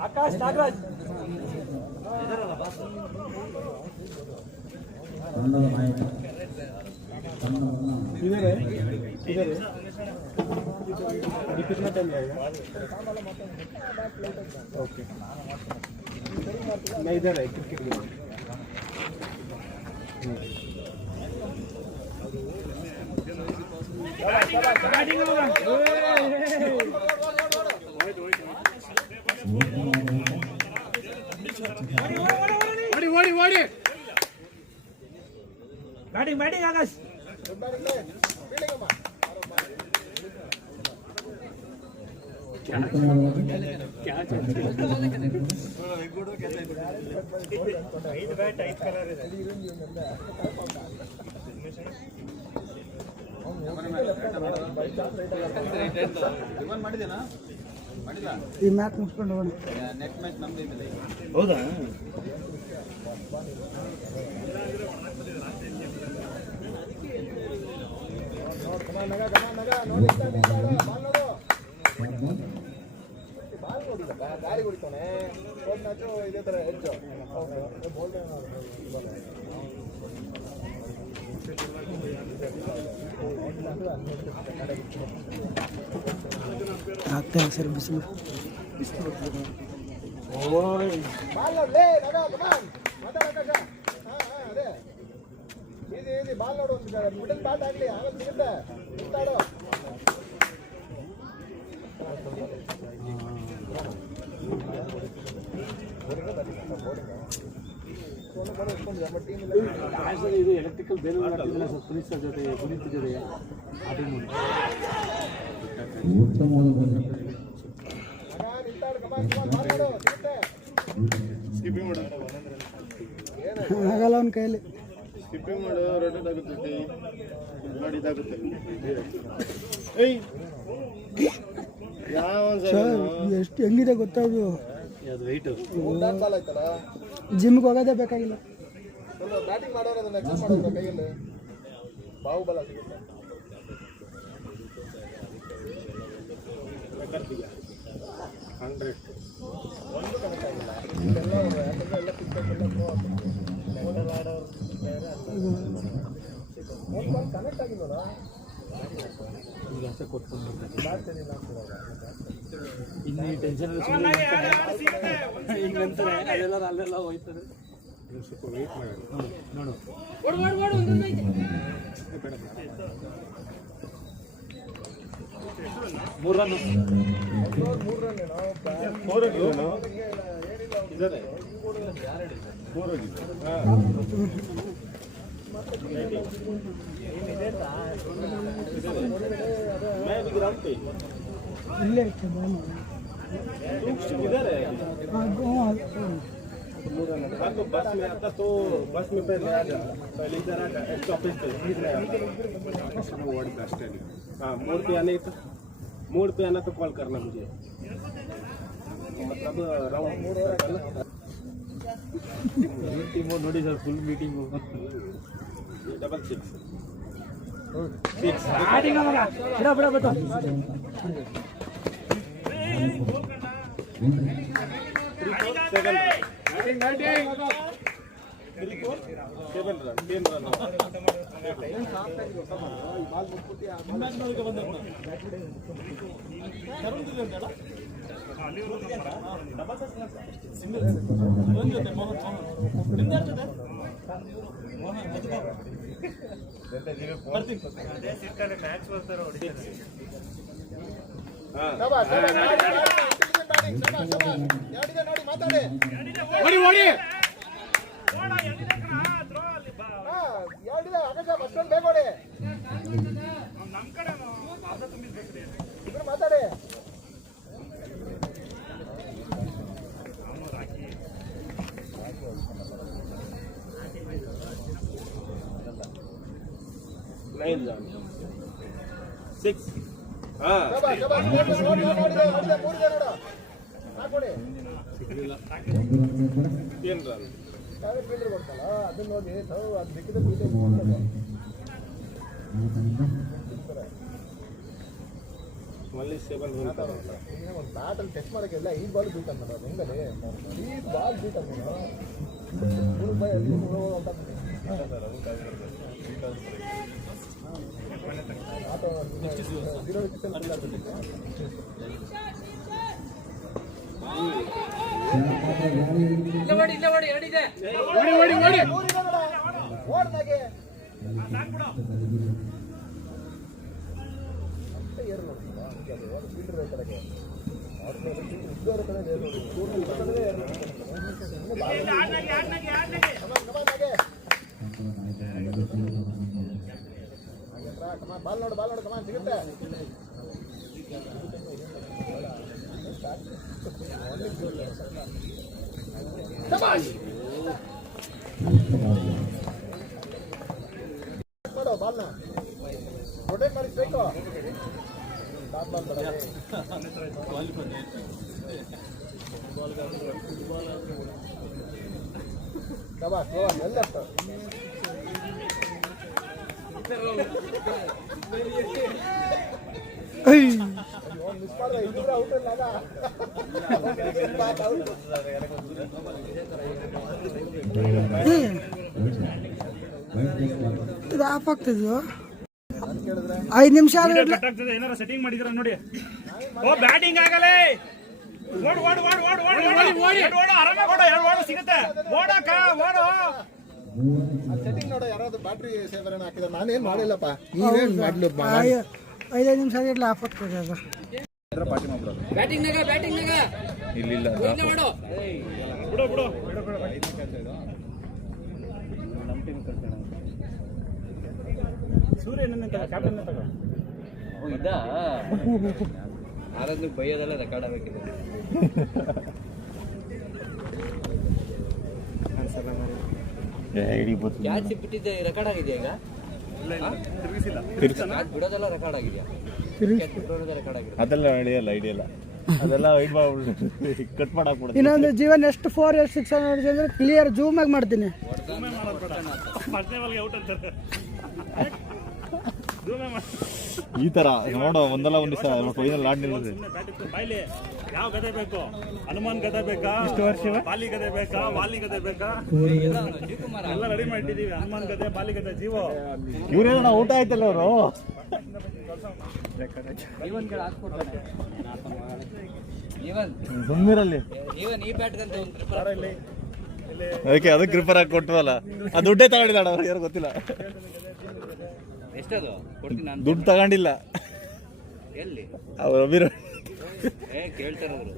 आकाश नागराज इधर है अभी कितना टाइम लगेगा? ओके मैं इधर है क्रिकेट गेम बैटिंग होगा बैटिंग बैटिंग आकाश क्या ಈ ಮ್ಯಾಚ್ ಮುಗಿಸ್ಕೊಂಡು ಹೋಗೋಣ ನೆಕ್ಸ್ಟ್ ಮ್ಯಾಚ್ ನಮ್ದು ಇದೆ ಹೌದಾ ಗಾಡಿ ಕುಡಿತಾನೆ ಇದೇ ತರ ಹೆಚ್ಚು ಆಗ್ತಾ ಇದೆ ಸರ್ ಬಿಸಿಲು ಅದೇ ಬಾಲ್ ನೋಡು ಮಿಡಲ್ ಬ್ಯಾಟ್ ಆಗ್ಲಿ ಆಮೇಲೆ ಸಿಗುತ್ತೆ ನಿಂತಾಡೋ ಇದು ಎಲೆಕ್ಟ್ರಿಕಲ್ ಬೇರೆ ಸರ್ ಪುನೀತ್ ಸರ್ ಜೊತೆ ಪುನೀತ್ ಜೊತೆ ಆ ಟೀಮ್ ಆಗಲ್ಲ ಅವನ ಕೈಯಲ್ಲಿ ಸ್ಕಿಪ್ಪಿಂಗ್ ಮಾಡು ರೊಟೇಟ್ ಆಗುತ್ತೆ ಮಾಡಿ ಇದಾಗುತ್ತೆ ಎಷ್ಟು ಹೆಂಗಿದೆ ಗೊತ್ತಾದ್ರು ಜಿಮ್ಗೆ ಹೋಗೋದೇ ಬೇಕಾಗಿಲ್ಲ ಬ್ಯಾಟಿಂಗ್ ಮಾಡೋರು ಕೈಯಲ್ಲಿ ಬಾಹುಬಲ ಸಿಗುತ್ತೆ ಕನೆಕ್ಟ್ ಆಗಿಲ್ಲ ಇನ್ನು ಟೆನ್ಷನ್ ಹಿಂಗಂತಾರೆ ಅದೆಲ್ಲ ಅಲ್ಲೆಲ್ಲ ಹೋಯ್ತದೆ ಸ್ವಲ್ಪ ವೆಯ್ಟ್ ಮಾಡಿ ನೋಡು ಮೂರು ರನ್ ಇಲ್ಲೇ ಇತ್ತು आपको बस में आता तो बस में पहले आ जाता पहले इधर आकर स्टॉपेज पे हाँ मोड़ पे आना तो कॉल करना मुझे मतलब राउंड मीटिंग नोड़ी sir full meeting double six 9 run. 6. हाँ. 10 run. Only 7 runs. ಬ್ಯಾಟಲ್ಲಿ ಟೆಸ್ಟ್ ಮಾಡೋಕ್ಕೆಲ್ಲ ಈ ಬಾಲ್ ಬೀಟ್ ಅಂತ ಹೆಂಗಲ್ಲಿ ಈ ಬಾಲ್ ಬೀಟ್ ಅಂತ ಓಡ್ದಾಗೆ ಬಾಲ್ ನೋಡು ಕಮಾನ್ ಸಿಗುತ್ತೆ ಮಾಡೋ ಬಾಲ್ನ ರೊಟೇಟ್ ಮಾಡಿ ಬೇಕು ಎಲ್ಲ ಮಿಸ್ ಮಾಡಿದ್ರೆ ಇದ್ರೆ ಔಟ್ ಇಲ್ಲ ಇದು ಆಫ್ ಆಗ್ತದೋ 5 ನಿಮಿಷ ಏನಾರ ಸೆಟ್ಟಿಂಗ್ ಮಾಡಿದ್ರ ನೋಡಿ. ಓ ಬ್ಯಾಟಿಂಗ್ ಆಗಲೇ ಓಡು ಓಡು ಓಡು ಓಡು ಓಡು ಓಡು ಆರಾಮಾಗಿ ಓಡು 2 ಓಡು ಸಿಗುತ್ತೆ ಓಡಕ ಓಡು ಸೆಟ್ಟಿಂಗ್ ನೋಡು ಯಾರಾದ್ರೂ ಬ್ಯಾಟ್ರಿ ಸೇವರ್ ಏನು ಹಾಕಿದ್ರೆ ನಾನೇನು ಮಾಡಿಲ್ಲಪ್ಪ ನೀವೇನು ಮಾಡ್ಲು 5 ನಿಮಿಷ ಆಗಿರ್ಲಿ ಆಫ್ ಆಗ್ತದೆ ಅದು ಬ್ಯಾಟಿಂಗ್ ನಾಗ ಇಲ್ಲ ಬಿಡು ಬಿಡು ಸೂರ್ಯ ಕ್ಯಾಪ್ಟನ್ ತಗೋ ಇದಾ ಯಾರಾದ್ರೂ ಬೈಯೋದೆಲ್ಲ ರೆಕಾರ್ಡ್ ಆಗಬೇಕಿದೆ. ಕ್ಯಾಚ್ ಸಿಕ್ಬಿಟ್ಟಿದ್ದೆ ರೆಕಾರ್ಡ್ ಆಗಿದೆಯಾ ಈಗ ಕ್ಯಾಚ್ ಬಿಡೋದೆಲ್ಲ ರೆಕಾರ್ಡ್ ಆಗಿದೆಯಾ ಕ್ಯಾಚ್ ಬಿಡೋದೆಲ್ಲ ರೆಕಾರ್ಡ್ ಆಗಿದೆ ಅದೆಲ್ಲ ಐಡಿಯಲ್ಲ ಅದೆಲ್ಲ ಕಟ್ ಮಾಡಾಕ್ಬಿಡುತ್ತೆ. ಇನ್ನೊಂದು ಜೀವನ್ ಎಷ್ಟು 4 ಎಷ್ಟು 6 ನೋಡಿದೆ ಅಂದ್ರೆ ಕ್ಲಿಯರ್ ಜೂಮ್ ಆಗಿ ಮಾಡ್ತೀನಿ. ಈ ತರ ನೋಡೋ ಒಂದಲ್ಲ ಒಂದ್ ದಿವಸ ಫೈನಲ್ ಆಡ್ ನಿಲ್ಲದೆ ಬಾಯ್ಲಿ ಯಾವ ಗದೆ ಬೇಕು? ಹನುಮಾನ್ ಗದೆ ಬೇಕಾ, ಬಾಲಿ ಗದೆ ಬೇಕಾ, ವಾಲಿ ಗದೆ ಬೇಕಾ? ಎಲ್ಲ ರೆಡಿ ಮಾಡಿಟ್ಟಿದೀವಿ. ಹನುಮಾನ್ ಗದೆ, ಬಾಲಿ ಗದೆ, ಜೀವೋ ಇವ್ರೇನ ಊಟ ಆಯ್ತಲ್ಲ ಅವರು ಸುಮ್ಮಿರಲ್ಲಿ ಈ ಬ್ಯಾಟ್ಗಂತ ಅದಕ್ಕೆ ಅದಕ್ಕೆ ಗ್ರಿಪ್ಪರ್ ಹಾಕಿ ಕೊಟ್ಟವಲ್ಲ ಆ ದುಡ್ಡೇ ತಗೊಂಡಿದ್ದಾಡ ಅವ್ರು ಯಾರು ಗೊತ್ತಿಲ್ಲ. ಎಷ್ಟದು ಕೊಡ್ತೀನಿ ನಾನು. ದುಡ್ಡು ತಗೊಂಡಿಲ್ಲ ಎಲ್ಲಿ ಅವ್ರು ಅಭಿರ ಕೇಳ್ತಾರದ್ರು.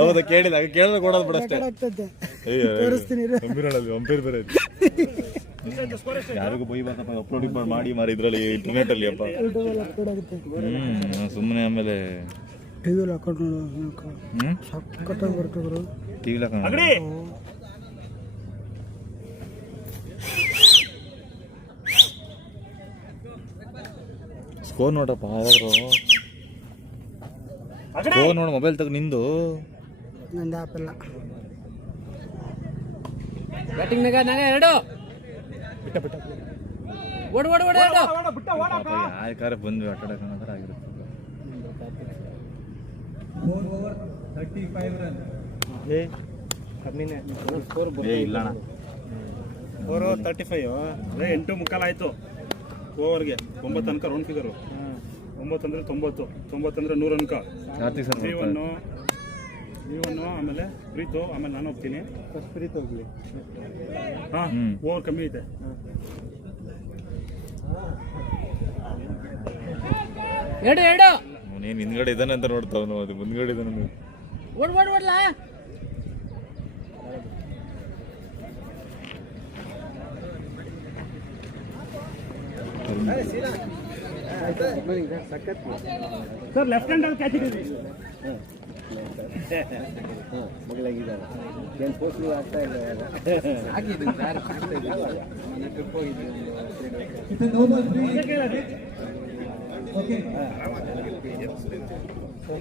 ಹೌದಾ ಕೇಳಿಲ್ಲ ಕೇಳಿದ್ರೆ ಕೊಡೋದು ಬಿಡಷ್ಟೇ. ಅಂಪೇರ್ ಬೇರೆ ಯಾರಿಗೂ ಬೈಬಾರ್ದಪ್ಪ ಅಪ್ಲೋಡಿಂಗ್ ಮಾಡಿ ಮಾರಿ ಇದ್ರಲ್ಲಿ ಇಂಟರ್ನೆಟ್ ಅಲ್ಲಿ ಅಪ್ಪ ಸುಮ್ಮನೆ ಆಮೇಲೆ ಟಿವಿಲಿ ಹಾಕೊಂಡು ಸಕ್ಕತ್ತಾಗಿ ಬರ್ತಿದ್ರು. ಟಿವಿಲಿ ಹಾಕೊಂಡು ಸ್ಕೋರ್ ನೋಡಪ್ಪ ಯಾರಾದ್ರು ಸ್ಕೋರ್ ನೋಡು ಮೊಬೈಲ್ ತಗ ನಿಂದು ನಂದು ಆ್ಯಪ್ ಇಲ್ಲ. ಬ್ಯಾಟಿಂಗ್ ನಾಗ 2 ಓಡು ಓಡು ಓಡು ಯಾರ ಬಂದ್ವಿ ಆಟ ಆಡೋಕೆ ಆಗಿರುತ್ತೆ. 4 over 35 run. ಇಲ್ಲಣ್ಣ 4 over 35 8:15 ಆಯ್ತು ಓವರ್ಗೆ 9 ತನಕ ರೌಂಡ್ ಫಿಗರು. 9 ಅಂದ್ರೆ 90, 90 ಅಂದ್ರೆ 100 ಅಂಕ. ಕಾರ್ತಿಕ್ ಸರ್ ನೀವನ್ನು ಆಮೇಲೆ ಪ್ರೀತು ಆಮೇಲೆ ನಾನು ಹೋಗ್ತೀನಿ. ಪ್ರೀತ್ ಹೋಗ್ಲಿ. ಹಾಂ ಓವರ್ ಕಮ್ಮಿ ಐತೆ. ನೀನು ಹಿಂದ್ಗಡೆ ಇದ್ದಾನೆ ಅಂತ ನೋಡ್ತಾವನು ಅದು ಮುಂದ್ಗಡೆ ಇದ್ದಾನೆ. ಓಡ್ಲಾ ಸರ್ ಲೆಫ್ಟ್ ಹ್ಯಾಂಡ್ ಅಲ್ಲಿ ಕ್ಯಾಚ್ ಹಿಡಿದ್ರಿ. ಮಗಳಾಗಿದ್ದಾರೆ ಏನು ಪೋಸ್ಟ್ಗಳು ಆಗ್ತಾ ಇಲ್ಲ ಆಗಿದ್ದು ಯಾರು ಆಗ್ತಾ ಇಲ್ಲ ಟ್ರಿಪ್ ಹೋಗಿದ್ವಿ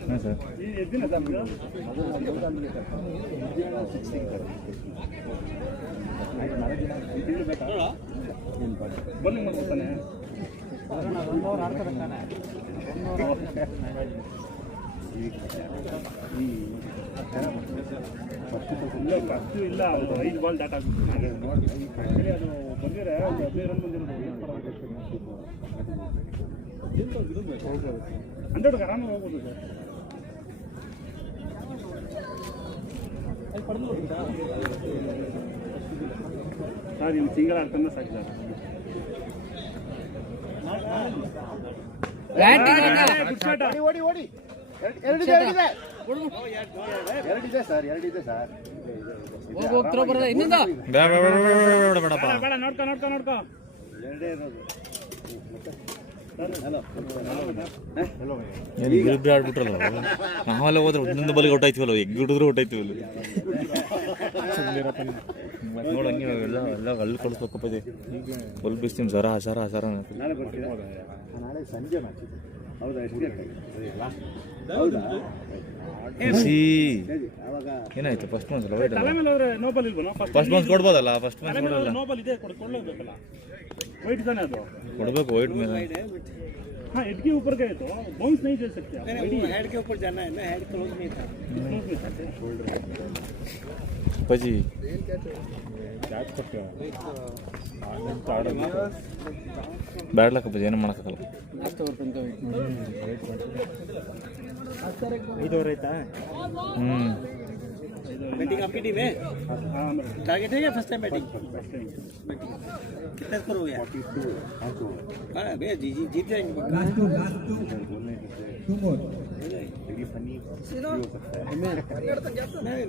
ಹಾಂ ಸರ್ ಬನ್ನಿ ಮಾಡ್ಕೊತಾನೆ ಫಸ್ಟ್ ಇಲ್ಲ ಒಂದು 5 ಬಾಲ್ ಡಾಟ್ ಆಗ್ಬಿಟ್ಟು ಅದು ಬಂದಿರ ಒಂದು 15 ರನ್ ಬಂದಿರೋದು 100 ಆರಾಮಾಗಿ ಹೋಗ್ಬೋದು ಸರ್ ಇನ್ನು ಸಿಂಗಲ್ ಆಡ್ತಾನೆ ಸಾಕು ಸರ್ ಓಡಿ ಓಡಿ ಎರಡಿದೆ ಸರ್ ಎರಡಿದೆ ಸರ್ ಇನ್ನೊಂದ ಬೇಡಪ್ಪ ಬೇಡ ನೋಡ್ಕೊ ಎರಡೇ ಇರೋದು ಇಬ್ಬರು ಆಡ್ಬಿಟ್ರಲ್ಲ ನಾವೆಲ್ಲ ಹೋದ್ರೆ ಒಂದೊಂದು ಬಲಿಗೆ ಹೊಟ್ಟಾಯ್ತೀವಲ್ಲ ಎಗ್ ಹಿಡಿದ್ರು ಹೊಟ್ಟಾಯ್ತೀವಲ್ಲ ನೋಡಿ ಹಂಗೆ ಎಲ್ಲ ಎಲ್ಲ ಅಲ್ಲಿ ಕಳಿಸ್ಬೇಕಪ್ಪ ಇದೆ ಬಲ್ ಬಿಸ್ತೀನಿ ಸರ ನಾಳೆ ಬರ್ತೀರಾ ನಾಳೆ ಸಂಜೆ ಮ್ಯಾಚ್ ಇದೆ ಹೌದಾ ಎಷ್ಟು ಹೌದಾ ಅವಾಗ ಏನಾಯ್ತು ಫಸ್ಟ್ ಮಂತ್ ಅಲ್ಲ ವೈಟ್ ತಲೆ ಮೇಲೆ ಹೋದ್ರೆ ನೋಬಲ್ ಇಲ್ವಾ ಫಸ್ಟ್ ಮಂತ್ ಕೊಡ್ಬೋದಲ್ಲ ಫಸ್ಟ್ ಮಂತ್ ಕೊಡಲ್ಲ ನೋಬಲ್ ಇದೆ ಕೊಡ್ಲೇಬೇಕಲ್ಲ ವೈಟ್ ತಾನೆ ಅದು ಕೊಡ್ಬೇಕು ವೈಟ್ ಮೇಲೆ हाँ हेड के ऊपर गए तो बाउंस नहीं दे सकते आप हेड के ऊपर जाना है ना हेड क्लोज नहीं था पजी ಬ್ಯಾಡ್ಲಕ್ಕ ಏನು ಮಾಡೋಕ್ಕಾಗಲ್ಲ ಇದೋರ್ ಆಯ್ತಾ बैटिंग आपकी टीम है टारगेट है क्या फर्स्ट टाइम बैटिंग कितना स्कोर हो गया 42 हां बे जीत जाएंगे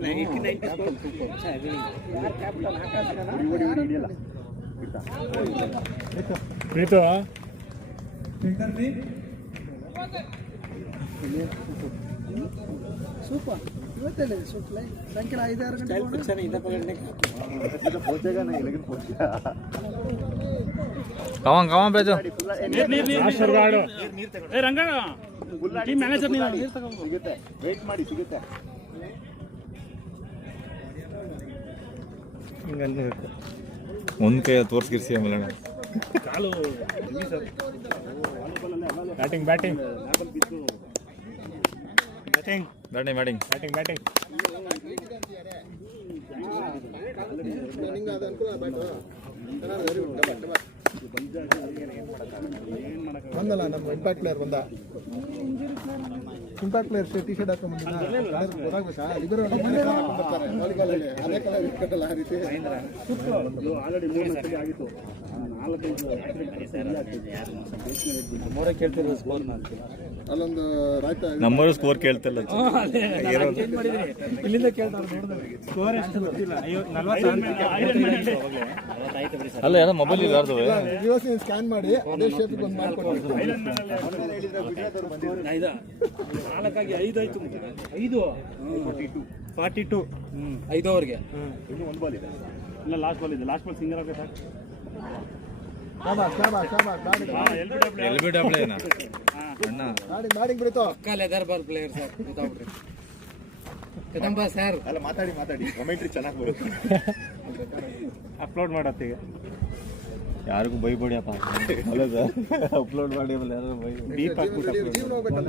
नहीं 90 स्कोर अच्छा है कैप्टन आकाश का ना ಹಿಡಿಯಲ್ಲ ಪ್ರೀತು ಸೂಪರ್ ಇವತ್ತೇ ಸೂಪರ್ ಸಾಯಂಕಾಲ 5-6 ಗಂಟೆ अच्छा नहीं इधर पकड़ने का तो पहुंचेगा नहीं लेकिन पहुंच गया ಕವಾಂ ಬೇಜು ಆಶೀರ್ವಾದ ಏ ರಂಗ ಟೀಮ್ ಮ್ಯಾನೇಜರ್ ನೀನು ಸಿಗುತ್ತೆ ವೇಟ್ ಮಾಡಿ ಸಿಗುತ್ತೆ ಒಂದು ಕೈ ತೋರಿಸ್ಕಿರ್ಸಿ ಆಮೇಲೆ ಕಾಲು ಬ್ಯಾಟಿಂಗ್ ಬಂದಲ್ಲ ನಮ್ಮ ಇಂಪ್ಯಾಕ್ಟ್ ಪ್ಲೇಯರ್ ಬಂದ ಇಂಪ್ಯಾಕ್ಟ್ ಪ್ಲೇಯರ್ ಟಿ ಶರ್ಟ್ ಹಾಕೊಂಡ್ ಗೊತ್ತಾಗ್ಬೇಕಾ ಇಬ್ಬರು ಬರ್ತಾರೆ ವಾಲಿಗಾಲಲ್ಲಿ ಅದೇ ಕಲರ್ ಇಟ್ಕೊಟ್ಟಲ್ಲ ಆ ರೀತಿ ಆಲ್ರೆಡಿ 3 ಮ್ಯಾಚ್ ಆಗಿತ್ತು 4-5 ಕೇಳ್ತಿರೋ ಸ್ಕೋರ್ ಅಲ್ಲೊಂದು ರಾಯ್ತ ನಮ್ಮವರು ಸ್ಕೋರ್ ಕೇಳ್ತಲ್ಲ ಇಲ್ಲಿಂದ ಕೇಳ್ತಾರೆ ಸ್ಕೋರ್ ಎಷ್ಟು ಗೊತ್ತಿಲ್ಲ 40 ಅಲ್ಲ ಯಾರೋ ಮೊಬೈಲ್ ಇಲ್ಲಾರ್ದು ರಿವರ್ಸ್ ಸ್ಕ್ಯಾನ್ ಮಾಡಿ ಅದೇ ಶೇಪ್ ಒಂದು ಮಾಡ್ಕೊಡ್ತೀವಿ 42 5 ಓವರ್ಗೆ ಇನ್ನು ಒಂದು ಬಾಲ್ ಇದೆ ಇಲ್ಲ ಲಾಸ್ಟ್ ಬಾಲ್ ಸಿಂಗಲ್ ಆಗಬೇಕು ಎಲ್ ಬಿ ಡಬ್ಲ್ಯೂ ಅಣ್ಣ ಬ್ಯಾಟಿಂಗ್ ಬಿಡ್ತು ಪಕ್ಕಾ ಲೆದರ್ ಬಾಲ್ ಪ್ಲೇಯರ್ ಸರ್ ಗೊತ್ತಾಗ್ಬಿಟ್ರಿ ಕದಂಬ ಸರ್ ಅಲ್ಲ ಮಾತಾಡಿ ಕಮೆಂಟ್ರಿ ಚೆನ್ನಾಗಿ ಬರುತ್ತೆ ಅಪ್ಲೋಡ್ ಮಾಡತ್ತೀಗ ಯಾರಿಗೂ ಬೈಬೇಡಿಯಪ್ಪ ಅಲ್ಲ ಸರ್ ಅಪ್ಲೋಡ್ ಮಾಡಿ ಆಮೇಲೆ ಯಾರು ಬೈ ಜೀವನ ಹೋಗ್ಬೇಕಲ್ಲ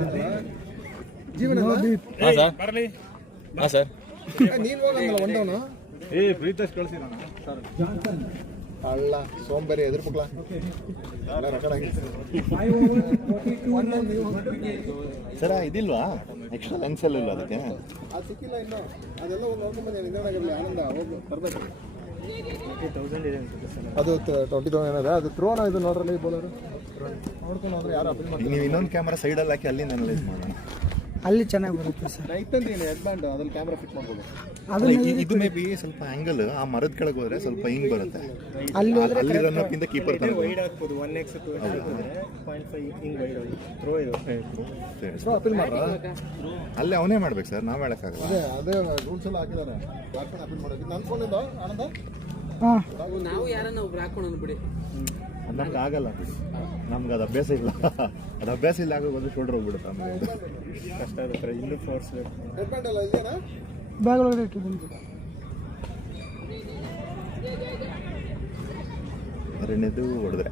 ಜೀವನ ಹಾಂ ಸರ್ ಬರಲಿ ಹಾಂ ಸರ್ ನೀನ್ ಹೋಗಂಗಲ್ಲ ಒಂದವನು ಏ ಪ್ರೀತಸ್ ಕಳಿಸಿ ಸರ್ ಅಲ್ಲ ಸೋಂಬೇರಿ ಎದುರು ಪುಕ್ಲ ಸರ ಇದಿಲ್ವಾ ಎಕ್ಸ್ಟ್ರಾ ಲೆನ್ಸ್ ಎಲ್ಲ ಇಲ್ಲ ಅದಕ್ಕೆ ಅದು ಸಿಕ್ಕಿಲ್ಲ ಇನ್ನು ಅದೆಲ್ಲ ಒಂದು ನೋಡ್ಕೊಂಡ್ ಬಂದೆ ನಿಂದೊಳಗಿರಲಿ ಆನಂದ ಹೋಗಿ ಬರ್ಬೇಕು ಅದು 20,000 ಏನಿದೆ ಅದು ಥ್ರೋನ ಇದು ನೋಡ್ರಲ್ಲಿ ಬೋಲರು ನೋಡ್ಕೊಂಡು ಹೋದ್ರೆ ಯಾರು ಅಪೀಲ್ ಮಾಡ್ತಾರೆ ನೀವು ಇನ್ನೊಂದು ಕ್ಯಾಮ್ರಾ ಸೈಡಲ್ಲಿ ಹಾಕಿ ಅಲ್ಲಿಂದ ಅನಲೈಸ್ ಮಾಡೋಣ ಅಲ್ಲಿ ಚೆನ್ನಾಗಿ ಬರುತ್ತೆ ಸರ್. ಇತ್ತಂತೀನಿ ಹೆಡ್ ಬ್ಯಾಂಡ್ ಅದ್ರಲ್ಲಿ ಕ್ಯಾಮ್ರಾ ಫಿಟ್ ಮಾಡ್ಬೋದು. ಇದು ಮೇ ಬಿ ಸ್ವಲ್ಪ ಆಂಗಲ್ ಆ ಮರದ ಕೆಳಗೆ ಹೋದ್ರೆ ಸ್ವಲ್ಪ ಹಿಂಗ್ ಬರುತ್ತೆ. ಅಲ್ಲಿ ಹೋದ್ರೆ ಅಲ್ಲಿ ರನ್ ಅಪ್ ಇಂದ ಕೀಪರ್ ತನಕ ವೈಡ್ ಹಾಕ್ಬೋದು 1x 2x 0.5 ಹಿಂಗ್ ವೈಡ್ ಥ್ರೋ ಇದು ಸೊ ಅಪೀಲ್ ಮಾಡ್ರಾ? ಅಲ್ಲೇ ಅವನೇ ಮಾಡ್ಬೇಕು ಸರ್, ನಾವ್ ಹೇಳಕ್ಕಾಗಲ್ಲ. ಅದೇ ರೂಲ್ಸ್ ಎಲ್ಲ ಹಾಕಿದ್ದಾರೆ. ಬ್ಯಾಟ್ಸ್ಮನ್ ಅಪೀಲ್ ಮಾಡೋದು ನನ್ನ ಫೋನಿಂದ ಆನಂದ ಹಾಂ ನಾವು ಯಾರನ್ನ ಒಬ್ರು ಹಾಕೊಂಡು ಬಿಡಿ. ನಮ್ಗೆ ಆಗಲ್ಲ ಬಿಡಿ, ನಮ್ಗೆ ಅದು ಅಭ್ಯಾಸ ಇಲ್ಲ. ಅದು ಅಭ್ಯಾಸ ಇಲ್ಲ ಆಗೋ ಬಂದು ಶೋಲ್ಡರ್ ಹೋಗ್ಬಿಡುತ್ತೆ ಆಮೇಲೆ. ಕಷ್ಟ ಆಗುತ್ತೆ, ಇನ್ನೂ ಫೋರ್ಸ್ ಬೇಕು. ಹೆಡ್ ಬ್ಯಾಂಡ್ ಎಲ್ಲ ಇದೆಯಾ? ಬ್ಯಾಗ್ ಒಳಗಡೆ ಇಟ್ಟಿದ್ದೀನಿ. ಎರಡನೇದು ಹೊಡೆದ್ರೆ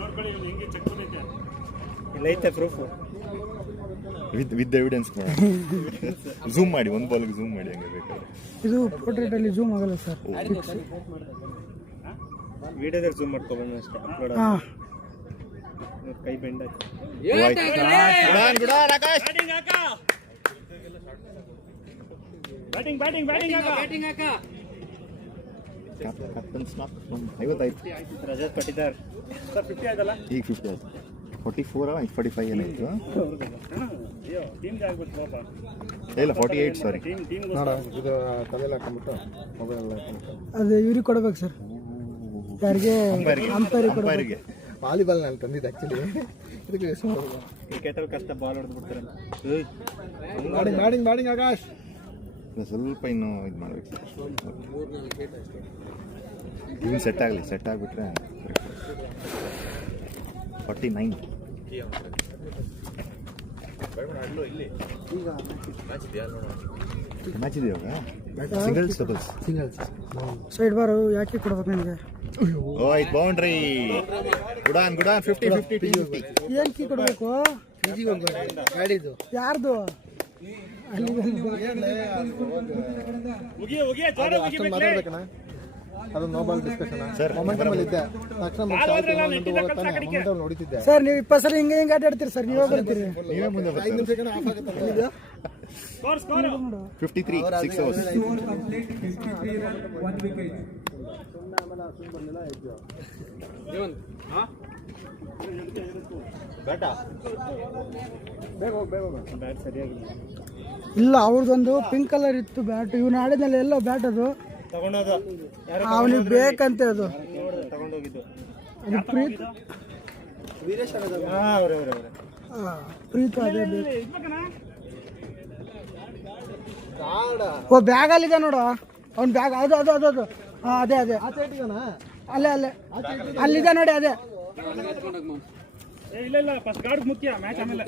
ನೋಡ್ಕೊಳ್ಳಿ ಇವ್ನು ಹೆಂಗೆ ಚೆಕ್ ಬಂದೈತೆ. ಇಲ್ಲ ಐತೆ ಪ್ರೂಫ್. ವಿತ್ ಎವಿಡೆನ್ಸ್ ಝೂಮ್ ಮಾಡಿ, ಒಂದು ಬಾಲ್ಗೆ ಝೂಮ್ ಮಾಡಿ ಹಂಗೆ ಬೇಕಾದ್ರೆ. ಇದು ಪೋರ್ಟ್ರೇಟಲ್ಲಿ ಝೂಮ್ ಆಗಲ್ಲ ಸರ್. ವಿಡಿಯೋದಲ್ಲಿ ಝೂಮ್ ಮಾಡ್ಕೊಬಂದು ಅಷ್ಟೇ ಅಪ್ಲೋಡ್ ಹಾಂ ಕೈ ಬೆಂಡ್ ಆಯ್ತು. ಬ್ಯಾಟಿಂಗ್ ಬ್ಯಾಟಿಂಗ್ ಬ್ಯಾಟಿಂಗ್ ಹಾಕ. ಕ್ಯಾಪ್ಟನ್ ಸ್ನಾಪ್ 55 ರಜತ್ ಪಟ್ಟಿದಾರ್ ಸರ್ 50 ಆಯ್ತಲ್ಲ. ಈಗ 50 ಆಯ್ತು. 44 45 ಏನಾಯ್ತು? ಅಯ್ಯೋ ಟೀಮ್ಗೆ ಆಗ್ಬಿಟ್ಟು ಪಾಪ. ಇಲ್ಲ 48 ಸಾರಿ. ಟೀಮ್ ನೋಡ ಇದು ತಲೆಯಲ್ಲಿ ಹಾಕೊಂಡ್ಬಿಟ್ಟು ಮೊಬೈಲ್ ಎಲ್ಲ ಹಾಕೊಂಡ್ಬಿಟ್ಟು ಅದು ಇವ್ರಿಗೆ ಕೊಡ್ಬೇಕು ಸರ್. ಯಾರಿಗೆ? ಅಂಪೈರಿಗೆ ಕೊಡ್ಬೇಕು. ಅಂಪೈರಿಗೆ. ವಾಲಿಬಾಲ್ ನಾನು ತಂದಿದ್ದು ಆ್ಯಕ್ಚುಲಿ. ಇದಕ್ಕೆ ಯೂಸ್ ಮಾಡೋದು. ಕ್ರಿಕೆಟಲ್ಲಿ ಕಷ್ಟ ಬಾಲ್ ಹೊಡೆದು ಬಿಡ್ತಾರೆ. ಬ್ಯಾಟಿಂಗ್ ಆಕಾಶ್. ಸ್ವಲ್ಪ ಇನ್ನು ಇದು ಮಾಡ್ಬೇಕು ಸರ್. ಇವನ್ ಸೆಟ್ ಆಗಲಿ, ಸೆಟ್ ಆಗಿಬಿಟ್ರೆ 49. ಮ್ಯಾಚ್ ಇದೆಯಾ? Singles doubles? ಸೈಡ್ ಬಾರು ಯಾಕೆ ಕೊಡ್ಬೇಕು ನನಗೆ? ಓಯ್ ಬೌಂಡ್ರಿ. ಗುಡಾನ್ 50-50 250. ಏನು ಕೀ ಕೊಡಬೇಕು? ಗಾಡಿದು ಯಾರ್ದು? ಅಲ್ಲಿ ಮುಗಿಯ ಜೋರ ಅಷ್ಟೊಂದು ಮಾತಾಡ್ಬೇಕಣ್ಣ. ಅದು ನೋಬಾಲ್ ಡಿಸ್ಕಷನ್ ಸರ್, ಮೊಮೆಂಟಮ್ ಅಲ್ಲಿ ಇದ್ದೆ. ತಕ್ಷಣ ಮೊಮೆಂಟಮ್ ನೋಡಿತಿದ್ದೆ. ಸರ್ ನೀವು 20 ಸಲ ಹಿಂಗೆ ಆಟಾಡ್ತೀರಿ ಸರ್, ನೀವೇ ಬರ್ತೀರಿ. ನೀವೇ ಮುಂದೆ 5 ನಿಮಿಷಕ್ಕೆ ಆಫ್ ಆಗುತ್ತೆ. Score 53 6 overs. ಬ್ಯಾಟ್ ಸರಿಯಾಗಿಲ್ಲ. ಇಲ್ಲ ಅವ್ರದ್ದೊಂದು ಪಿಂಕ್ ಕಲರ್ ಇತ್ತು ಬ್ಯಾಟ್. ಇವನು ಆಡಿದ್ಮೇಲೆ ಎಲ್ಲ ಬ್ಯಾಟ್ ಅದು ತಗೊಂಡೋದ ಅವನಿಗೆ ಬೇಕಂತೆ. ಅದು ತಗೊಂಡೋಗಿದ್ದು ಅದು ಪ್ರೀತ್ ಅವರೇ ಪ್ರೀತ್ ಅದೇ ಬೇಕು. ಓ ಬ್ಯಾಗಲ್ಲಿದೆ ನೋಡು ಅವ್ನ ಬ್ಯಾಗ್. ಅದು ಅದು ಅದು ಅದು ಹಾಂ ಅದೇ ಅದೇ ಅಲ್ಲೇ ಅಲ್ಲಿದೆ ನೋಡಿ ಅದೇ. ಇಲ್ಲ ಫಸ್ಟ್ ಗಾರ್ಡ್ ಮುಖ್ಯ, ಮ್ಯಾಚ್ ಆಮೇಲೆ.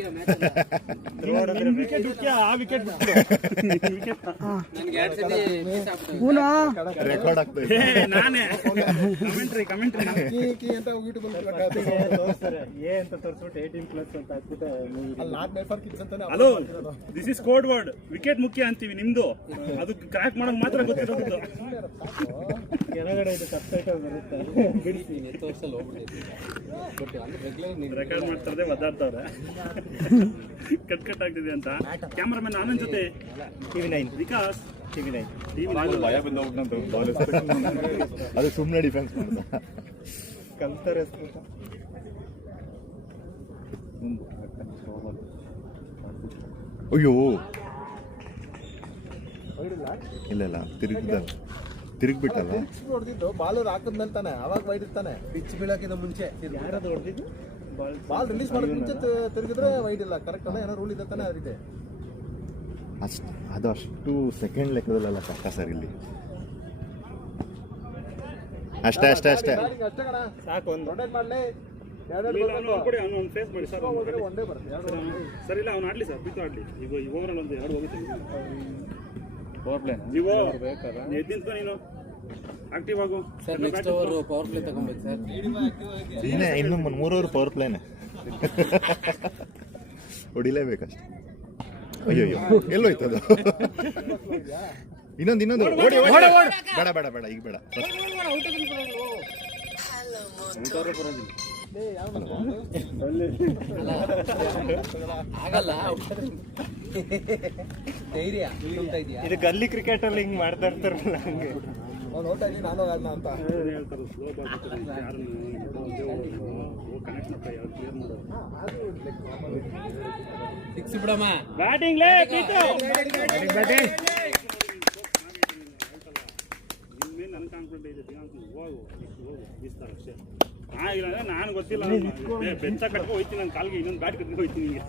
ವಿಕೆಟ್ ಮುಖ್ಯ, ಆ ವಿಕೆಟ್ ಹೂನಾ ರೆಕಾರ್ಡ್ ಆಗ್ತದೆ. ನಾನೇ ಕಮೆಂಟ್ರಿ ಕೀ ಅಂತ ಯೂಟ್ಯೂಬ್ ಅಲ್ಲಿ ತೋರಿಸ್ತಾರೆ. ಎ ಅಂತ ತೋರಿಸ್ಬಿಟ್ಟು 18+ ಅಂತ ಹಾಕ್ಬಿಟ್ಟು ಅಲ್ಲಿ ನಾಟ್ ಮೇಡ್ ಫಾರ್ ಕಿಡ್ಸ್ ಅಂತಾನೆ. Hello, this is code word. Wicket ಮುಖ್ಯ ಅಂತೀವಿ, ನಿಮ್ದು ಅದು ಕ್ರ್ಯಾಕ್ ಮಾಡೋದು ಮಾತ್ರ ಗೊತ್ತಿರೋದು. ಕೆಳಗಡೆ ಇದು ಸಬ್ಟೈಟಲ್ ಬರುತ್ತೆ, ಬಿಡಿಸ್ತೀನಿ ತೋರಿಸಲು ಹೋಗ್ಬಿಟ್ಟು. ಬಟ್ ಅಂದ್ರೆ ರೆಗ್ಯುಲರ್ ರೆಕಾರ್ಡ್ ಮಾಡ್ತಾರೆ, ಒದ್ದಾಡ್ತವ್ರೆ. ಕಟ್ ಆಗ್ತಿದೆ ಅಂತ. ಕ್ಯಾಮ್ರಾಮನ್ ಆನಂದ್ ಜೊತೆ TV9 ವಿಕಾಸ್. TV9 ಭಯ ಬಂದೋಗ್ಬಿಟ್ಟು ಅದು ಸುಮ್ಮನೆ ಡಿಫೆನ್ಸ್ ಮಾಡ್ದ. ಕಲ್ತಾರೆ. ಅಯ್ಯೋ ಇಲ್ಲ ತಿರುಗ್ಬಿಟ್ಟಲ್ಲ. ಹೊಡೆದಿದ್ದು ಬಾಲರ್ ಹಾಕಿದ್ಮೇಲೆ ತಾನೆ, ಅವಾಗ ವೈಡ್ ಇರ್ತಾನೆ. ಪಿಚ್ ಬೀಳಕ್ಕಿಂತ ಮುಂಚೆ ಯಾರದು ಹೊಡೆದಿದ್ದು? ಬಾಲ್ ರಿಲೀಸ್ ಮಾಡೋಕೆ ಮುಂಚೆ ತಿರುಗಿದ್ರೆ ವೈಡ್ ಇಲ್ಲ. ಕರೆಕ್ಟ್ ಅಲ್ಲ, ಏನೋ ರೂಲ್ ಇದೆ ತಾನೆ ಅದಿದೆ. ಅದು ಅಷ್ಟು ಸೆಕೆಂಡ್ ಲೆಕ್ಕದಲ್ಲ ಕಷ್ಟ ಸರ್ ಇಲ್ಲಿ. ಅಷ್ಟೇ ಅಷ್ಟೇ ಕಣ. ಸಾಕು. ಒಂದು ರೊಟೇಟ್ ಮಾಡಲಿ. ಕೊಡಿ, ಅವ್ನು ಫೇಸ್ ಮಾಡಿ ಸರ್. ಒಂದೇ ಬರುತ್ತೆ. ಸರ್ ಇಲ್ಲ, ಅವ್ನು ಆಡ್ಲಿ ಸರ್, ಬಿತ್ತು ಆಡ್ಲಿ. ಈಗ ಓವರಲ್ಲಿ ಒಂದು 2 ಹೋಗುತ್ತೆ. ಪವರ್ ಪ್ಲೇ ನೀವು ಎದ್ದು ನಿಂತ್ಕೊ, ನೀನು ಆಕ್ಟಿವ್ ಆಗು sir. Next over power play ತಗೊಬೇಕು ಸರ್. ಇನ್ನು 3 ಓವರ್ ಪವರ್ ಪ್ಲೇನೆ ಹೊಡಿಲೇಬೇಕಷ್ಟೆ. ಅಯ್ಯೋ ಎಲ್ಲೋಯ್ತು ಅದು? ಇನ್ನೊಂದು ಓಡಿ ಬೇಡ ಈಗ ಬೇಡ. ಆಗಲ್ಲ ಧೈರ್ಯ ಇದೆಯಾ? ಇದು ಗಲ್ಲಿ ಕ್ರಿಕೆಟ್ ಅಲ್ಲಿ ಹಿಂಗ್ ಮಾಡ್ತಾ ಇರ್ತಾರಲ್ಲ ಹಂಗೆ. ಅವ್ನು ಔಟ್ ಆಗಿ ನಾನು ಆಡ್ನ ಅಂತ ಹೇಳ್ತಾರೆ. ಸ್ಲೋ ಬಾಲ್ ಕನೆಕ್ಟ್ ಮಾಡ್ತಾ ಯಾವ್ದು ಕ್ಲಿಯರ್ ಮಾಡೋದು ಸಿಕ್ಸ್ ಬಿಡಮ್ಮ. ಬ್ಯಾಟಿಂಗ್ ಲೇ ಪ್ರೀತು ನಿನ್ಮೇಲೆ ನನ್ನ ಕಾನ್ಫಿಡೆಂಟ್ ಇದೆ ಹೋಗು ಬೀಸ್ತಾರೆ ಅಷ್ಟೇ. ಇಲ್ಲ ನಾನು ಗೊತ್ತಿಲ್ಲ ಬೆಂಚ ಕಟ್ಕೊ ಹೋಯ್ತೀನಿ ನನ್ನ ಕಾಲ್ಗೆ ಇನ್ನೊಂದು ಬ್ಯಾಟ್ ಕಟ್ಕೊಂಡು ಹೋಯ್ತೀನಿ ಹಿಂಗೆ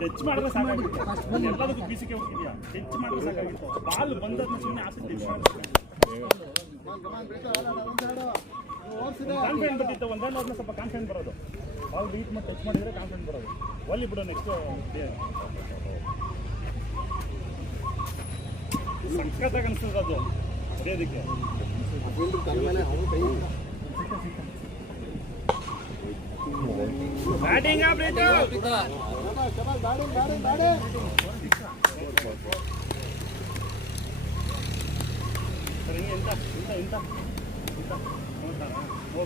ಟಚ್ ಮಾಡಿದ್ರೆ ಸಾಕಾಗಿತ್ತು. ಎಲ್ಲದಕ್ಕೂ ಬೀಸಿಗೆ ಹೋಗ್ತಿದ್ಯಾ, ಟಚ್ ಮಾಡಿದ್ರೆ ಸಾಕಾಗಿತ್ತು. ಬಾಲ್ ಬಂದದ್ನ ಸುಮ್ಮನೆ ಆಸಕ್ತಿ ಕಾನ್ಫಿಡೆಂಟ್ ಬರ್ತಿತ್ತು. ಒಂದೊಂದು ಸ್ವಲ್ಪ ಕಾನ್ಫಿಡೆಂಟ್ ಬರೋದು. ಬಾಲ್ ಬೀಟ್ ಮಾಡಿ ಟಚ್ ಮಾಡಿದ್ರೆ ಕಾನ್ಫಿಡೆಂಟ್ ಬರೋದು. ಒಲ್ಲಿ ಬಿಡೋ ನೆಕ್ಸ್ಟ್ ಸಖತ್ತಾಗಿ ಅನಿಸ್ತದೆ ಅದು ಅದೇದಕ್ಕೆ. ಬ್ಯಾಟಿಂಗ್ ಎಂತ ಎಂತ ಎಂತ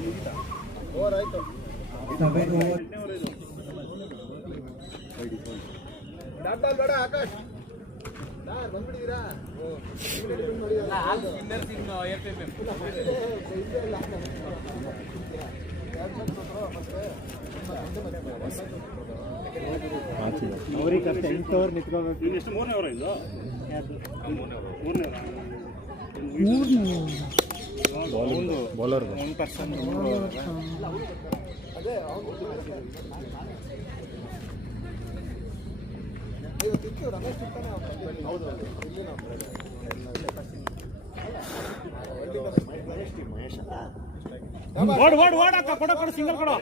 ಮುಗಿತಾ ಓವರ್ ಆಯ್ತು. ಡಾಟ್ ಬಾಲ್ ಬೇಡ ಆಕಾಶ್ ಬಂದ್ಬಿಟ್ಟಿದ್ದೀರಾ? ಅವ್ರಿಗೆ ಅಷ್ಟೇ 8 ಓವರ್ ನಿಂತ್ಕೋಬೇಕು. ನೀನು ಎಷ್ಟು 3ನೇ ಓವರ್ ಇದು? 3ನೇ ಬೌಲರ್ ಒಂದು ಪರ್ಸನ್ ಅದೇ ಇವತ್ತು ರಮೇಶ್ ಸಿಗ್ತಾನೆ. ಹೌದು ಇಲ್ಲಿ ಓಡ್ ಓಡ್ ಓಡಕ್ಕ ಕೊಡೋ ಕೊಡು ಸಿಂಗಲ್ ಕೊಡು.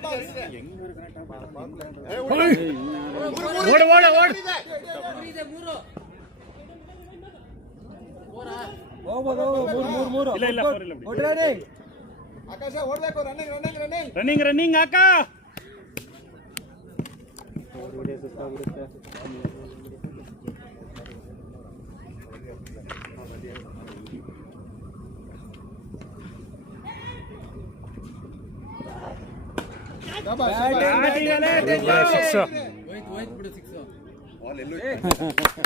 ಓಡ್ ಓಡ್ ಓಡ್ ಇಲ್ಲ ಇಲ್ಲ ಇಲ್ಲ ಆಕಾಶ ಓಡ್ಬೇಕು. Running running running running running ಹಾಕ.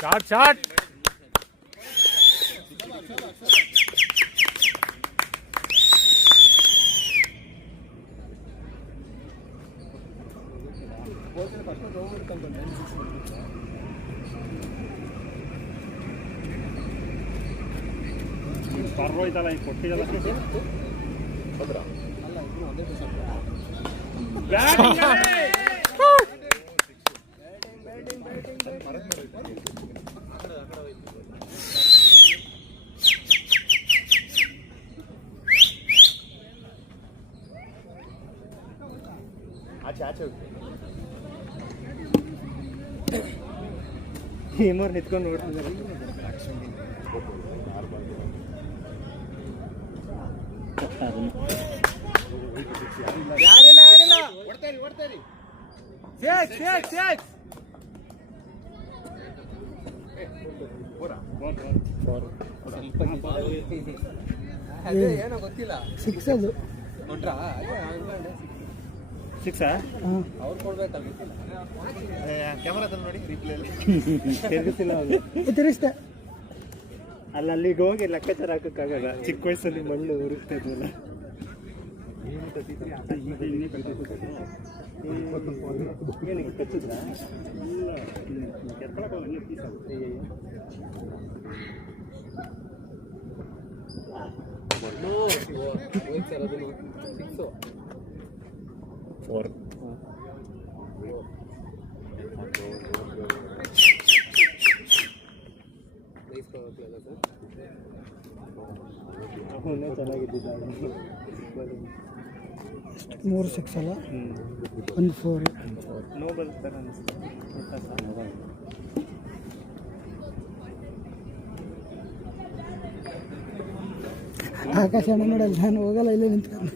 ಶಾಟ್ ಶಾಟ್ ಪರ್ವೋಯ್ತಲ್ಲ ಈಗ ಕೊಟ್ಟಿದ್ದಲ್ಲ ಟೀಮವ್ರು ನಿಂತ್ಕೊಂಡು ನೋಡ್ತಿದ್ದಾರೆ. ಅದೇ ಏನೋ ಗೊತ್ತಿಲ್ಲ. 6 ಅದು ನೋಡ್ರಾ ಸಿಕ್ಸಾ ಅವ್ರು ಕೊಡ್ಬೇಕಲ್ಲ ಗೊತ್ತಿಲ್ಲ. ಕ್ಯಾಮರಾದಲ್ಲಿ ನೋಡಿ ರಿಪ್ಲೇಲಿ ತಿರುಗಿಸಿಲ್ಲ ಅದು. ತಿರುಗಿಸ್ದೆ. ಅಲ್ಲಿಗೆ ಹೋಗಿ ಲೆಕ್ಕಾಚಾರ ಹಾಕಕ್ಕಾಗಲ್ಲ. ಚಿಕ್ಕ ವಯಸ್ಸಲ್ಲಿ ಮಣ್ಣು ಉರುಗ್ತಾ ಇದ್ವಲ್ಲ. ಏನಕ್ಕೆ ಕಚ್ಚಿದ್ರಾ? ಇಲ್ಲ ಕೆತ್ತಲಕ್ಕಾಗಲ್ಲ, ಹಿಂಗೆ ಪೀಸ್ ಆಗುತ್ತೆ. ಹೋಯ್ತು ಸರ್ ಅದನ್ನು 6 4 ಬೈಸ್ಕೋಬೇಕಲ್ಲ ಸರ್. ಅವನೇ ಚೆನ್ನಾಗಿದ್ದಿದ್ದ. 3 6 ಅಲ್ಲ, 1 4. ನೋಬಲ್ ಥರ ಅನಿಸ್ತು. ಆಕಾಶ ಅಣ್ಣ ನೋಡಲ್ಲ, ನಾನು ಹೋಗಲ್ಲ, ಇಲ್ಲೇ ನಿಂತ್ಕೊಂಡು.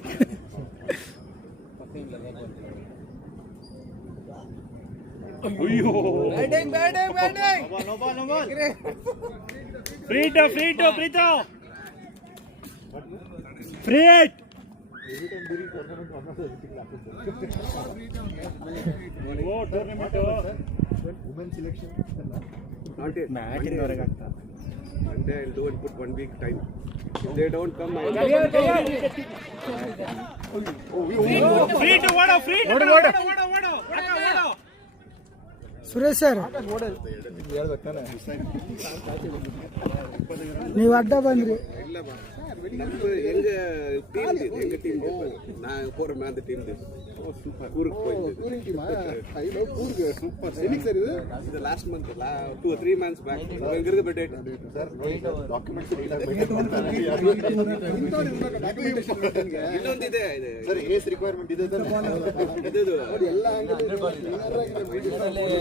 ಅಯ್ಯೋ ಬ್ಯಾಟಿಂಗ್ ಬ್ಯಾಟಿಂಗ್ ಬ್ಯಾಟಿಂಗ್ ಫ್ರೀಟು ಫ್ರೀಟು ಫ್ರೀಟು ಫ್ರೀಟ್ ಓ ಟೂರ್ನಮೆಂಟ್ ವುಮೆನ್ ಸಿಲೆಕ್ಷನ್ ಮ್ಯಾಟಿನವರೆಗೆ ಆಗ್ತಾ and I'll do and put 1 week time. If they don't come, I'll free to ಓಡೋ ಫ್ರೀ ಟು ಓಡೋ ಸುರೇಶ್ ಸರ್ ನೀವು ಅಡ್ಡ ಬಂದ್ರಿ. ನಮ್ದು ಹೆಂಗ ಟೀಮ್ ನಾ four man team Coorg super sir ಇದು last month 2 or 3 months back ಹೆಂಗಿರೋದು ಬಿಟ್ಟೆ ಇನ್ನೊಂದಿದೆ ಸರ್ ಏಸ್ ರಿಕ್ವೈರ್ಮೆಂಟ್ ಇದೆ ಇದು ಎಲ್ಲ ಬಂದಿಲ್ಲ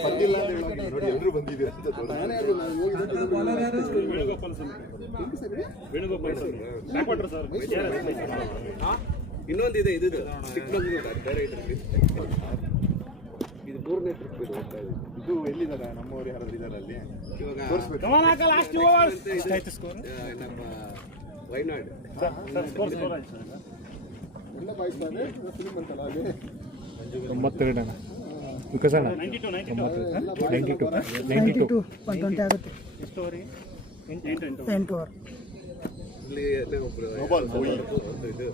ಅಂತ ಹೇಳೋದು ನೋಡಿ ಎಲ್ಲರೂ ಬಂದಿದ್ದೀರಿ ಅಂತ ವೇಣುಗೋಪಾಲ್ ಸರ್ ಬ್ಯಾಕ್ವಾಟರ್ ಸರ್ ಇನ್ನೊಂದಿದೆ ಇದು ಸ್ಟಿಕ್ ಬೇರೆ ಇದರಲ್ಲಿ ಇದು 3ನೇ ಟ್ರಿಪ್ ಇದು ಹೋಗ್ತಾ ಇದೆ. ಇದು ಎಲ್ಲಿದ್ದಾರೆ ನಮ್ಮವರು ಯಾರಾದ್ರೂ ಇದ್ದಾರೆ ಅಲ್ಲಿ ಇವಾಗ ಲಾಸ್ಟ್ 2 hours ನಮ್ಮ ವೈನಾಡ್ ಸ್ಕೋರ್ ಎಲ್ಲ ಬಾಯಿಸ್ತಾರೆ ಫಿಲ್ಮ್ ಅಂತಲ್ಲ ಅಲ್ಲಿ 92 ವಿಕಸಣ 92 92 120 ಆಗುತ್ತೆ. ಎಷ್ಟುವರೆಗೆ 8 ಓವರ್. ಇಲ್ಲಿ ಒಬ್ರು ಮೊಬೈಲ್ ಇದು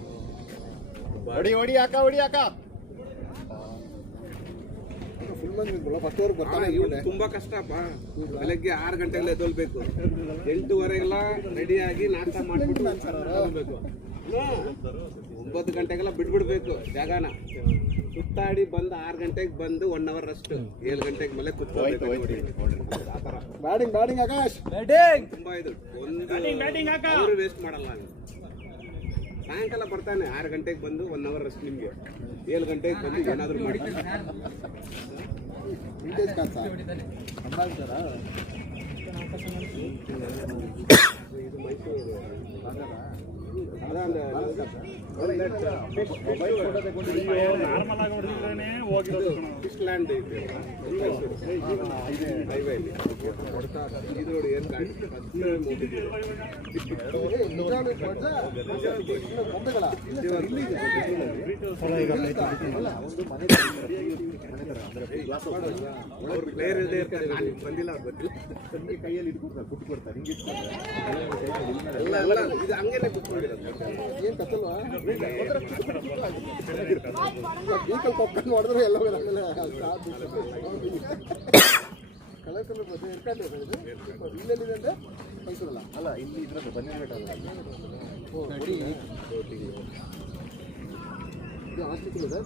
ಹೊಡಿ ಅಕ್ಕ ಫಿಲ್ಮ್ ಅಂದ್ಬಿಟ್ರಲ್ಲ ಫಸ್ಟ್ ಓವರ್ ಬರ್ತಾನೆ ಇವ್ರು ತುಂಬಾ ಕಷ್ಟಪ್ಪ. ಬೆಳಗ್ಗೆ 6 ಗಂಟೆಗೆಲ್ಲ ಎದ್ದೊಳ್ಬೇಕು, 8:30ಗೆಲ್ಲ ರೆಡಿಯಾಗಿ ನಾಷ್ಟ ಮಾಡ್ಬಿಟ್ಟು ಹೋಗ್ಬೇಕು. 9 ಗಂಟೆಗೆಲ್ಲ ಬಿಡ್ಬಿಡ್ಬೇಕು ಜಾಗನ. ಸುತ್ತಾಡಿ ಬಂದು 6 ಗಂಟೆಗೆ ಬಂದು 1 hour ರೆಸ್ಟ್, 7 ಗಂಟೆಗೆ ಮೇಲೆ ಕುತ್ಕೋಬೇಕು. ಆ ಥರ ಬ್ಯಾಟಿಂಗ್ ಆಕಾಶ್ ತುಂಬಾ ಇದು ಒಂದು ವೇಸ್ಟ್ ಮಾಡಲ್ಲ ನಾನು. ಸಾಯಂಕಾಲ ಬರ್ತಾನೆ 6 ಗಂಟೆಗೆ ಬಂದು 1 hour ರೆಸ್ಟ್ ನಿಮ್ಗೆ, 7 ಗಂಟೆಗೆ ಬಂದು ಏನಾದ್ರು ಮಾಡಿ. ವಿಂಟೇಜ್ ಕಾಸ ಇದು ಮೈಸೂರು ನಾರ್ಮಲ್ ಆಗಿ ಹೊಡೆದಿದ್ರೇನೆ ಹೋಗಿರೋದು ಫಿಶ್ ಲ್ಯಾಂಡ್ ಇದೆ ಹೈವೇಲಿ. ಇದು ನೋಡಿ ಏನು ಗಾಡಿ ಅವ್ರ ಪ್ಲೇಯರ್ ಇಲ್ಲದೆ ಇರ್ತಾರೆ, ನಾನು ಬಂದಿಲ್ಲ, ಅವ್ರು ಗೊತ್ತಿಲ್ಲ. ಕೈಯಲ್ಲಿ ಇಟ್ಕೊಡ್ತಾರೆ ಕುಟ್ಟು ಕೊಡ್ತಾರೆ ಹಿಂಗೆ ಎಲ್ಲ ಎಲ್ಲ ಇದು ಹಂಗೇನೆ ಕುತ್ಕೊಂಡಿರೋದು. ಏನ್ ಕತ್ತಲ್ವಾ ಬೀಕಲ್ ಪಾಪ್ಕಾರ್ನ್ ಹೊಡೆದ್ರೆ ಎಲ್ಲ ಆಮೇಲೆ ಕಲರ್ ಕಲರ್ ಬರ್ತದೆ ಇರ್ಕಾಡ್ರೆ ಇಲ್ಲೆಲ್ಲಿದೆ ಅಂದ್ರೆ ಮೈಸೂರಲ್ಲ ಅಲ್ಲ ಇಲ್ಲಿ ಇದ್ರದ್ದು ಬನ್ನೇರುಘಟ್ಟ ಇದು ಹಾಸ್ಪಿಟಲ್ ಇದೆ.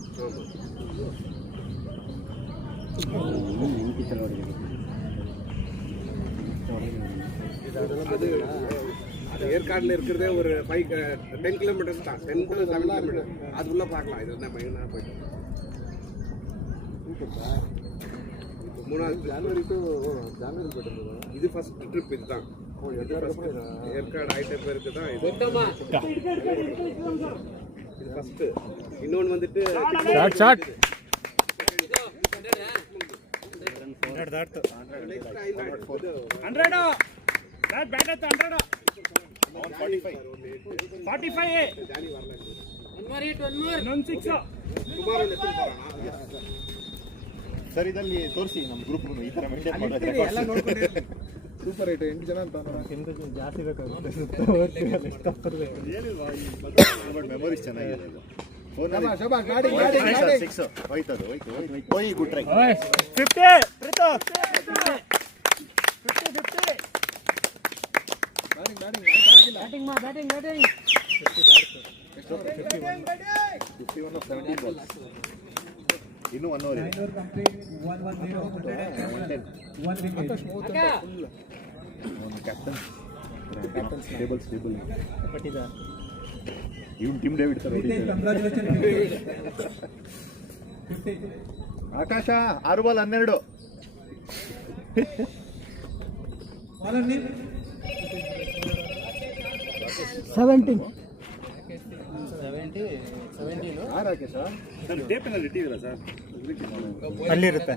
அது ஏற்காடுல இருக்கிறதே ஒரு 10 கிலோமீட்டர்ஸ் தான், 10 to 7 கிலோமீட்டர். அது உள்ள பார்க்கலாம். இது நான் மைனா போயிட்டு மூணாவது ಜಾನ್ವರಿ ಬಿಟ್ಟಿರೋದು இது ஃபர்ஸ்ட் ட்ரிப் இதுதான். ஏற்காடு ஆயிட்ட பேருக்கு தான் இது ஃபர்ஸ்ட். இன்னொன்று வந்துட்டு ಶಾಟ್ ನೆಕ್ಸ್ಟ್ ಐಲ್ಯಾಂಡ್ 100 ಬ್ಯಾಟ್ ಆಯ್ತು 100 45 ಜಾಲಿ ಬರಲ್ಲ. ಇನ್ನೊಂದು 6 ಸುಮಾರು ಒಂದು ಎತ್ತು ಬರೋಣ. ಸರ್ ಇದರಲ್ಲಿ ತೋರಿಸಿ ನಮ್ಮ ಗ್ರೂಪ್ ಈ ತರ ಮೇಂಟೈನ್ ಎಲ್ಲ ಮಾಡೋದು ನೋಡ್ಕೊಂಡು ಸೂಪರ್ ಐತೆ 8 ಜನ ಅಂತ ಜಾಸ್ತಿ ಬೇಕಾಗುತ್ತೆ ಮೆಮೊರೀಸ್ ಚೆನ್ನಾಗಿದೆ ಇದು. ಶಬಾಷ್ ಗಾಡಿ ಸಿಕ್ಸ್ ಹೋಯ್ತದು ಹೋಯ್ತು ಹೋಯ್ good try 50 Preethu batting batting 51 of 17 balls. ಇನ್ನು 1 over ಇದೆ. ಕ್ಯಾಪ್ಟನ್ ಸ್ಟೇಬಲ್ ಇವನ್ ಟೀಮ್ ಡೇವಿಡ್ ತರ ಆಕಾಶ 6 ಬಾಲ್ 12 17 ರಾಕೇಶ ಸರ್ ಟೇಪಿನಲ್ಲಿ ಇಟ್ಟಿದ್ದೀರಾ ಸರ್? ಅಲ್ಲಿರುತ್ತೆ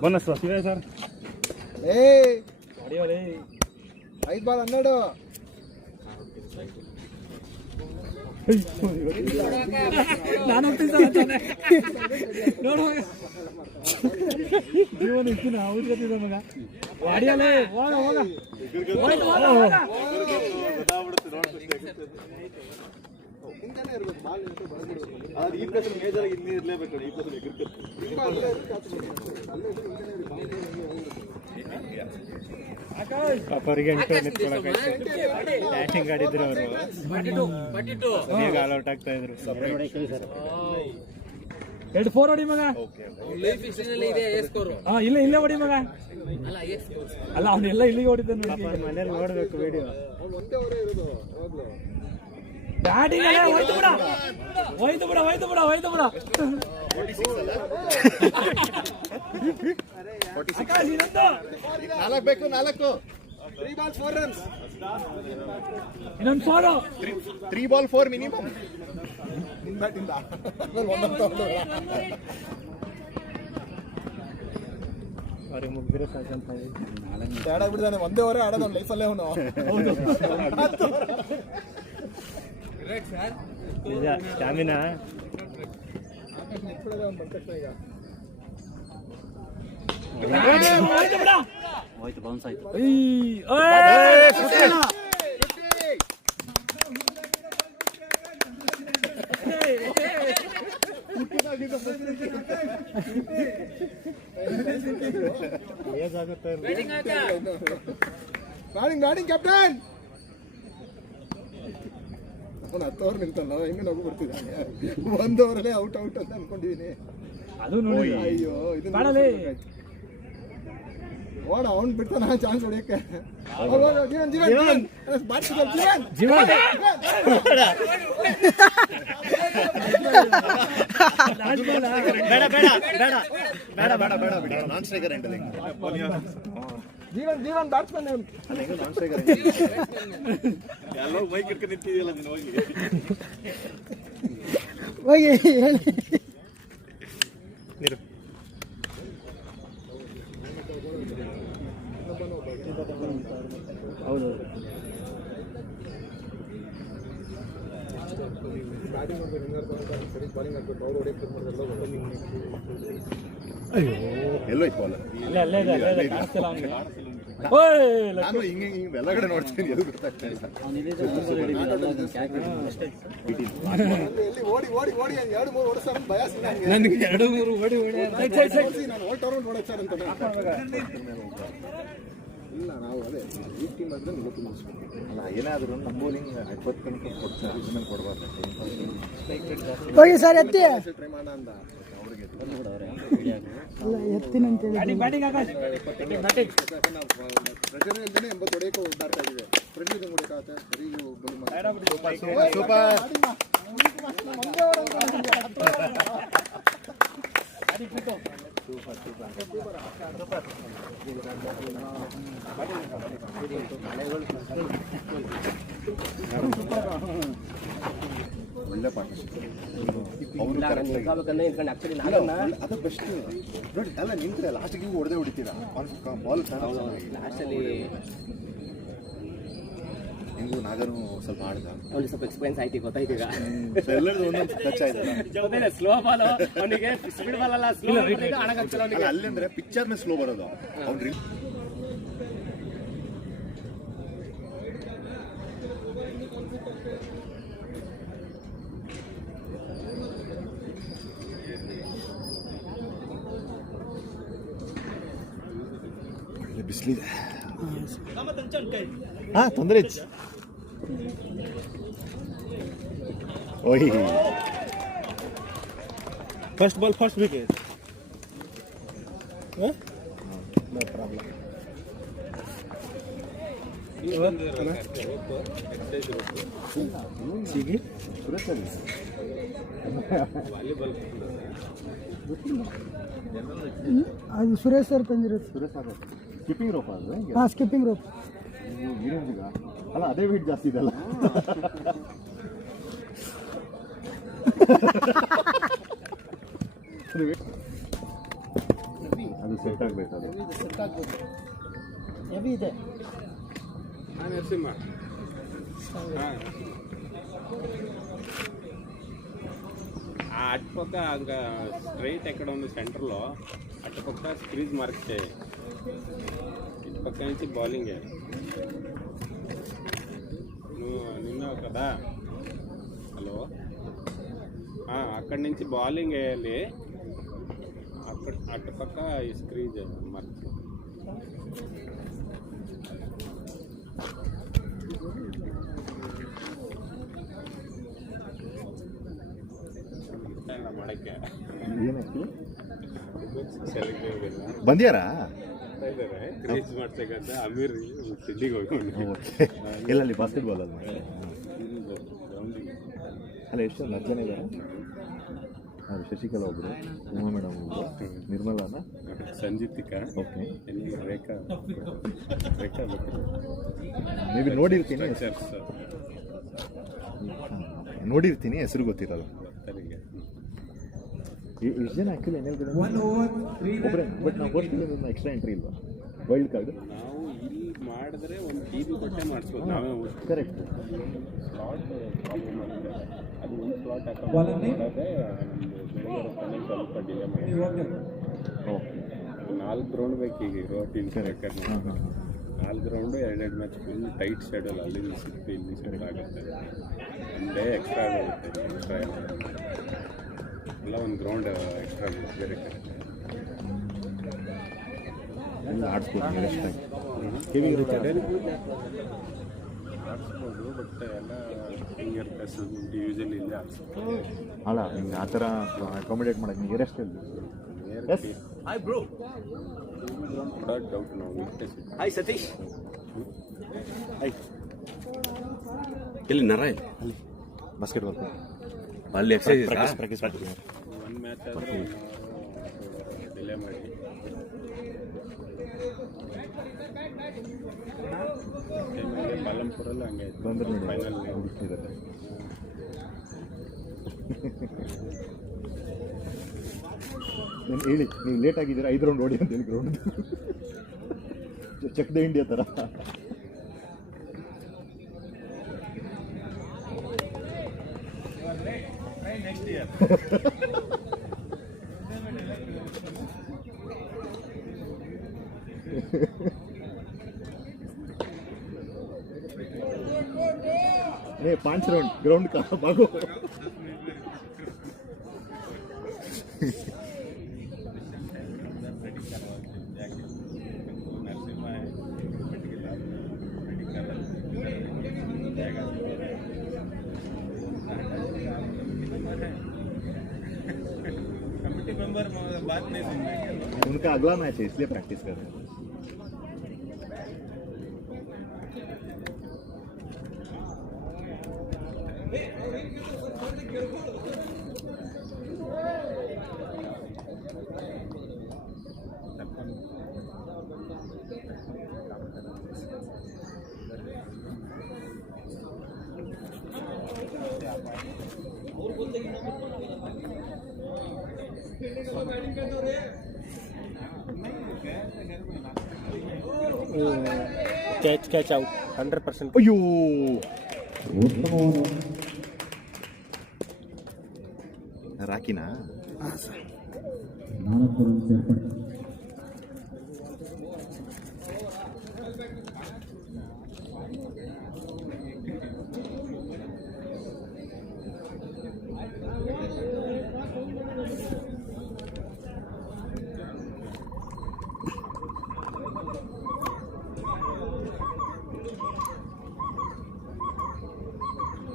ಬೋನಸ್ ಇದೆ ಸರ್. 5 ಬಾಲ್ 12 ನಾನು ಹೋಗ್ತೀನಿ ಸರ್ ಅಂತಾನೆ ನೋಡು ಜೀವನ ಇರ್ತೀನಿ ಅವ್ರ ಜೊತೆ ಮಗ ವಾಡಿಯಲ್ಲೇ ಹೋಗ ಹೋಗ ಹಿಂದೆನೇ ಇರ್ಬೇಕು ಬಾಲ್ ಇಟ್ಟು ಅದು ಈ ಪ್ಲೇಸ್ ಮೇಜರ್ ಆಗಿ ಇನ್ನೇ ಇರಲೇಬೇಕು ಈ ಪ್ಲೇಸ್ ಎಗಿರ್ಕತ್ತೆ ಅವರಿಗೆ ಬ್ಯಾಟಿಂಗ್ ಆಡಿದ್ರು ಅವರು ಬೇಗ ಆಲ್ ಔಟ್ ಆಗ್ತಾ ಇದ್ರು 2-4 ಹೊಡಿ ಮಗ ಇಲ್ಲೇ ಹೊಡಿ ಮಗ ಅಲ್ಲ ಅವನೆಲ್ಲ ಇಲ್ಲಿಗೆ ಹೊಡಿತಾನೆ ಮನೇಲಿ ನೋಡ್ಬೇಕು ವಿಡಿಯೋ ಒಂದೇ ಅವರೇ ಇರೋದು ಯಾವಾಗ್ಲೂ ಬ್ಯಾಟಿಂಗ್ ಹೋಯ್ತು ಬಿಡ ನಾಲ್ಕು ಬೇಕು 4 3 balls 4 runs ಇನ್ನೊಂದು 4 3 ball 4 ಮಿನಿಮಮ್ ನಿನ್ ಬ್ಯಾಟಿಂದ ಅವ್ರಿಗೆ ಮುಗ್ದಿರೋ ಸಾಕಂತ ಆಡಾಗ್ಬಿಡ್ತಾನೆ ಒಂದೇ ಓವರೇ ಆಡೋದು ಅವ್ನ ಲೈಫಲ್ಲೇ ಅವನು ನಿಜ ಸ್ಟಾಮಿನಾ ಹೋಯ್ತು ಬೌನ್ಸ್ ಆಯ್ತು ಬ್ಯಾಟಿಂಗ್ ಕ್ಯಾಪ್ಟನ್ ಅವನು 10 ಓವರ್ ನಿಲ್ತಲ್ಲ ಹೆಂಗೆ ನಗು ಬರ್ತಿದ್ದಾನೆ 1 ಓವರಲ್ಲೇ ಔಟ್ ಅಂತ ಅನ್ಕೊಂಡಿದ್ದೀನಿ ಅದು ನೋಡಿ ಅಯ್ಯೋ ಇದು ಓಡ ಅವ್ನು ಬಿಡ್ತಾನ ಚಾನ್ಸ್ ಹೊಡಿಯಕ್ಕೆ ಜೀವನ್ ನಾನ್ ಸ್ಟ್ರೈಕರ್ ಎಂಟಲ್ಲಿ ಜೀವನ್ ಬ್ಯಾಟ್ಸ್ಮನ್ ನಾನ್ ಸ್ಟ್ರೈಕರ್ ಎಲ್ಲೋ ಬೈಕ್ ಇಟ್ಕೊಂಡು ನಿಂತಿದೆಯಲ್ಲ ನೀನು ಹೋಗಿ ಹೌದು ಬ್ಯಾಟಿಂಗ್ ಮಾಡ್ಬೇಕು ಸರಿ ಬಾಲಿಂಗ್ ಹಾಕ್ಬೇಕು ಅವ್ರು ಹೊಡೆಯಕ್ಕೆ ಎಲ್ಲೋ ಇತ್ತು ಬಾಲ್ ಅಲ್ಲೇ ಕಾಣಿಸ್ತಿಲ್ಲ ಅವನಿಗೆ ನಾನು ಹಿಂಗೆ ಎಲ್ಲ ಕಡೆ ನೋಡ್ತೀನಿ ಎಲ್ಲಿ ಗೊತ್ತಾಗ್ತಾ ಇಲ್ಲ ಎಲ್ಲಿ ಓಡಿ 2-3 ಓಡಿಸ್ತಾರೆ ಭಯ ನನಗೆ 2-3 ಓಡಿ ನಾನು ಓಲ್ಟವ್ರು ನೋಡಕ್ಕೆ ಸರ್ ಅಂತ ಇಲ್ಲ ನಾವು ಅದೇ ಈ ಟೀಮ್ ಆದ್ರೆ ನಿಲ್ಲಕ್ಕೆ ಮುಗಿಸ್ಬೇಕು ಅಲ್ಲ ಏನಾದರೂ ನಮ್ಮ ಬೌಲಿಂಗ್ 20 ತನಕ ಕೊಡ್ತಾರೆ ಅದನ್ನ ಕೊಡಬಾರ್ದು ಹೋಗಿ ಸರ್ ಎತ್ತಿ ಟ್ರೈ ಮಾಡೋಣ ಅಂದ ಅವ್ರಿಗೆ ಅಲ್ಲ ಎತ್ತಿನಂತೇಳಿ ಬ್ಯಾಟಿಂಗ್ ಆಕಾಶ್ ಪ್ರೆಷರ್ ಇಲ್ಲದೇ 80 ಹೊಡೆಯಕ್ಕೆ ಓಡಾಡ್ತಾ ಇದ್ದೀವಿ ಪ್ರೆಷರ್ ಹೊಡೆಯಕ್ಕೆ ಸರಿ ಸೂಪರ್ ಒಳ್ಳೆ ಪಾರ್ಟ್ನರ್ಶಿಪ್ ಅದು ಬೆಸ್ಟ್ ನೋಡಿ ಅಲ್ಲ ನಿಂತ್ರೆ ಲಾಸ್ಟಿಗೆ ಹೊಡೆದೇ ಹೊಡಿತೀರಾ ಬಾಲ್ ಲಾಸ್ಟಲ್ಲಿ ಹೆಂಗೂ ನಾಗನು ಸ್ವಲ್ಪ ಆಡ್ದ ಅವ್ನಿಗೆ ಸ್ವಲ್ಪ ಎಕ್ಸ್ಪೀರಿಯನ್ಸ್ ಆಯ್ತು ಗೊತ್ತಾಯ್ತು ಈಗ ಎಲ್ಲರದು ಒಂದೊಂದು ಟಚ್ ಆಯ್ತಲ್ಲ ಸ್ಲೋ ಬಾಲ್ ಅವನಿಗೆ ಸ್ಪೀಡ್ ಬಾಲ್ ಅಲ್ಲ ಸ್ಲೋ ಅಲ್ಲ ಅಲ್ಲಂದ್ರೆ ಪಿಕ್ಚರ್ನ ಸ್ಲೋ ಬರೋದು ಅವ್ನು ಬಿಸಿಲಿದೆ ತೊಂದರೆ ಓಯ್ first ball first wicket no problem ಅದು ಸುರೇಶ್ ಸರ್ ತಂದಿರೋದು ಸ್ಕಿಪ್ಪಿಂಗ್ ರೋಪ್ ಅದು ಹಾಂ ಸ್ಕಿಪ್ಪಿಂಗ್ ರೋಪ್ ವೀರೇಂದ್ರಿಗ ಅಲ್ಲ ಅದೇ ವೇಟ್ ಜಾಸ್ತಿ ಇದೆಲ್ಲ ಅದು ಸೆಟ್ ಆಗಬೇಕು ಅದು ಸೆಟ್ ಆಗ್ಬೋದು ಹೆವಿ ಇದೆ ನರಸಿಂಹ ఆ అటుపక్క ఇంకా స్ట్రైట్ ఎక్కడ ఉంది సెంటర్లో అటుపక్క స్క్రీజ్ మార్క్ చేయి, ఇటుపక్క నుంచి బౌలింగ్ నువ్వు నిన్నావు కదా. హలో, అక్కడి నుంచి బౌలింగ్ వేయాలి, అక్కడ అటుపక్క ఈ స్క్రీజ్ మార్క్ చేయి. ಬಂದ್ಯಾರಾ ಕ್ರೇಜ್ ಮಾಡ್ತಕ್ಕಂಥ ಅಮೀರ್ ತಿಂಡಿಗೆ ಹೋಗಿ ಎಲ್ಲಲ್ಲಿ ಬಾಸ್ಕೆಟ್ಬಾಲ್ ಅಲ್ಲ ಅಲ್ಲ ಎಷ್ಟು ಜನ 10 ಜನ ಇದ್ದಾರೆ. ಅದು ಶಶಿಕಲಾ ಒಬ್ಬರು, ಉಮಾ ಮೇಡಮ್ ಒಬ್ಬರು, ನಿರ್ಮಲಾನ, ಸಂಜಿತಿಕಾ, ಓಕೆ, ರೇಖಾ ಮೇ ಬಿ ನೋಡಿರ್ತೀನಿ ಹೆಸರು ಗೊತ್ತಿರಲ್ಲ. ಎಷ್ಟು ಜನ ಆ್ಯಕ್ಚುಲಿ ಒಬ್ಬರೇ, ಬಟ್ ನಾವು ಫಸ್ಟ್ ಎಕ್ಸ್ಟ್ರಾ ಎಂಟ್ರಿ ಇಲ್ವಾ ವೈಲ್ಡ್ ಕಾರ್ಡ್? ನಾವು ಇಲ್ಲಿ ಮಾಡಿದ್ರೆ ಒಂದು ಟಿವಿ ಕೊಟ್ಟೆ ಮಾಡಿಸ್ಬೋದು ನಾವೇ. ಕರೆಕ್ಟ್. ಸ್ಲಾಟ್ ಪ್ರಾಬ್ಲಮ್ ಆಗಿದೆ, ಅದು ಒಂದು ಸ್ಲಾಟ್ ಹಾಕೋದೇ ನಮ್ಮದು ಬೆಳಗ್ಗೆ ಸ್ವಲ್ಪ ಡಿಲೇ ಮಾಡಿ. ಓಕೆ, 4 ಗ್ರೌಂಡ್ ಬೇಕು ಈಗ ಇರೋ ಟೀಮ್ ಬೇಕಾದ್ರೆ. 4 ground 2 match full tight schedule, ಅಲ್ಲಿ ಸಿಕ್ತು ಇಲ್ಲಿ ಶೆಡ್ಯೂಲ್ ಆಗುತ್ತೆ, ಒಂದೇ ಎಕ್ಸ್ಟ್ರಾ ಆಗುತ್ತೆ. ಎಕ್ಸ್ಟ್ರಾ ಎಲ್ಲ ಒಂದು ಗ್ರೌಂಡ್ ಎಕ್ಸ್ಟ್ರಾ ಬೇರೆ ಕಡೆ ಆಡಿಸ್ಬೋದು, ಆಡಿಸ್ಬೋದು, ಬಟ್ ಎಲ್ಲ ಫಿಂಗರ್ ಪ್ರೆಸ್ ಯೂಶಲಿ ಇಲ್ಲೇ ಆಡಿಸ್ಬೋದು. ಅಲ್ಲ ನಿಮ್ಗೆ ಆ ಥರ ಅಕಾಮಿಡೇಟ್ ಮಾಡೋಕ್ಕೆ ನಿಮಗೆ ಎಷ್ಟು ಕೂಡ ಡೌಟ್ ನಾವು ವೀಕ್ನೆಸ್. ಹಾಯ್ ಸತೀಶ್, ಎಲ್ಲಿ ನರ ಇಲ್ಲಿ ಬಾಸ್ಕೆಟ್ಬಾಲ್ ಅಲ್ಲಿ ಎಕ್ಸರ್ಸೈಸ್ ಪ್ರಾಕ್ಟೀಸ್ ಮಾಡ್ತೀವಿ. ಒಂದು ಮ್ಯಾಚ್ ಆದರೆ ಡಿಲೇ ಮಾಡಿ ಪಾಲಂಪುರಲ್ಲಿ ಹಂಗೆ ಆಯ್ತು. ಬಂದ್ರೆ ನೋಡಿ ಫೈನಲ್ ಹುಡುಕ್ತಿದ್ದಾರೆ. ನಾನು ಹೇಳಿ ನೀವು ಲೇಟ್ ಆಗಿದ್ದೀರಾ, 5 ರೌಂಡ್ ಓಡಿ ಅಂತೇಳಿ ಗ್ರೌಂಡ್ ಚೆಕ್ ದ ಇಂಡಿಯಾ ಥರ. ನೆಕ್ಸ್ಟ್ ಇಯರ್ नहीं 5 राउंड ग्राउंड का भागो. कमेटी मेंबर बात नहीं सुन रहे, उनका अगला मैच है इसलिए प्रैक्टिस कर रहे हैं. Catch out 100%. अयो राकीना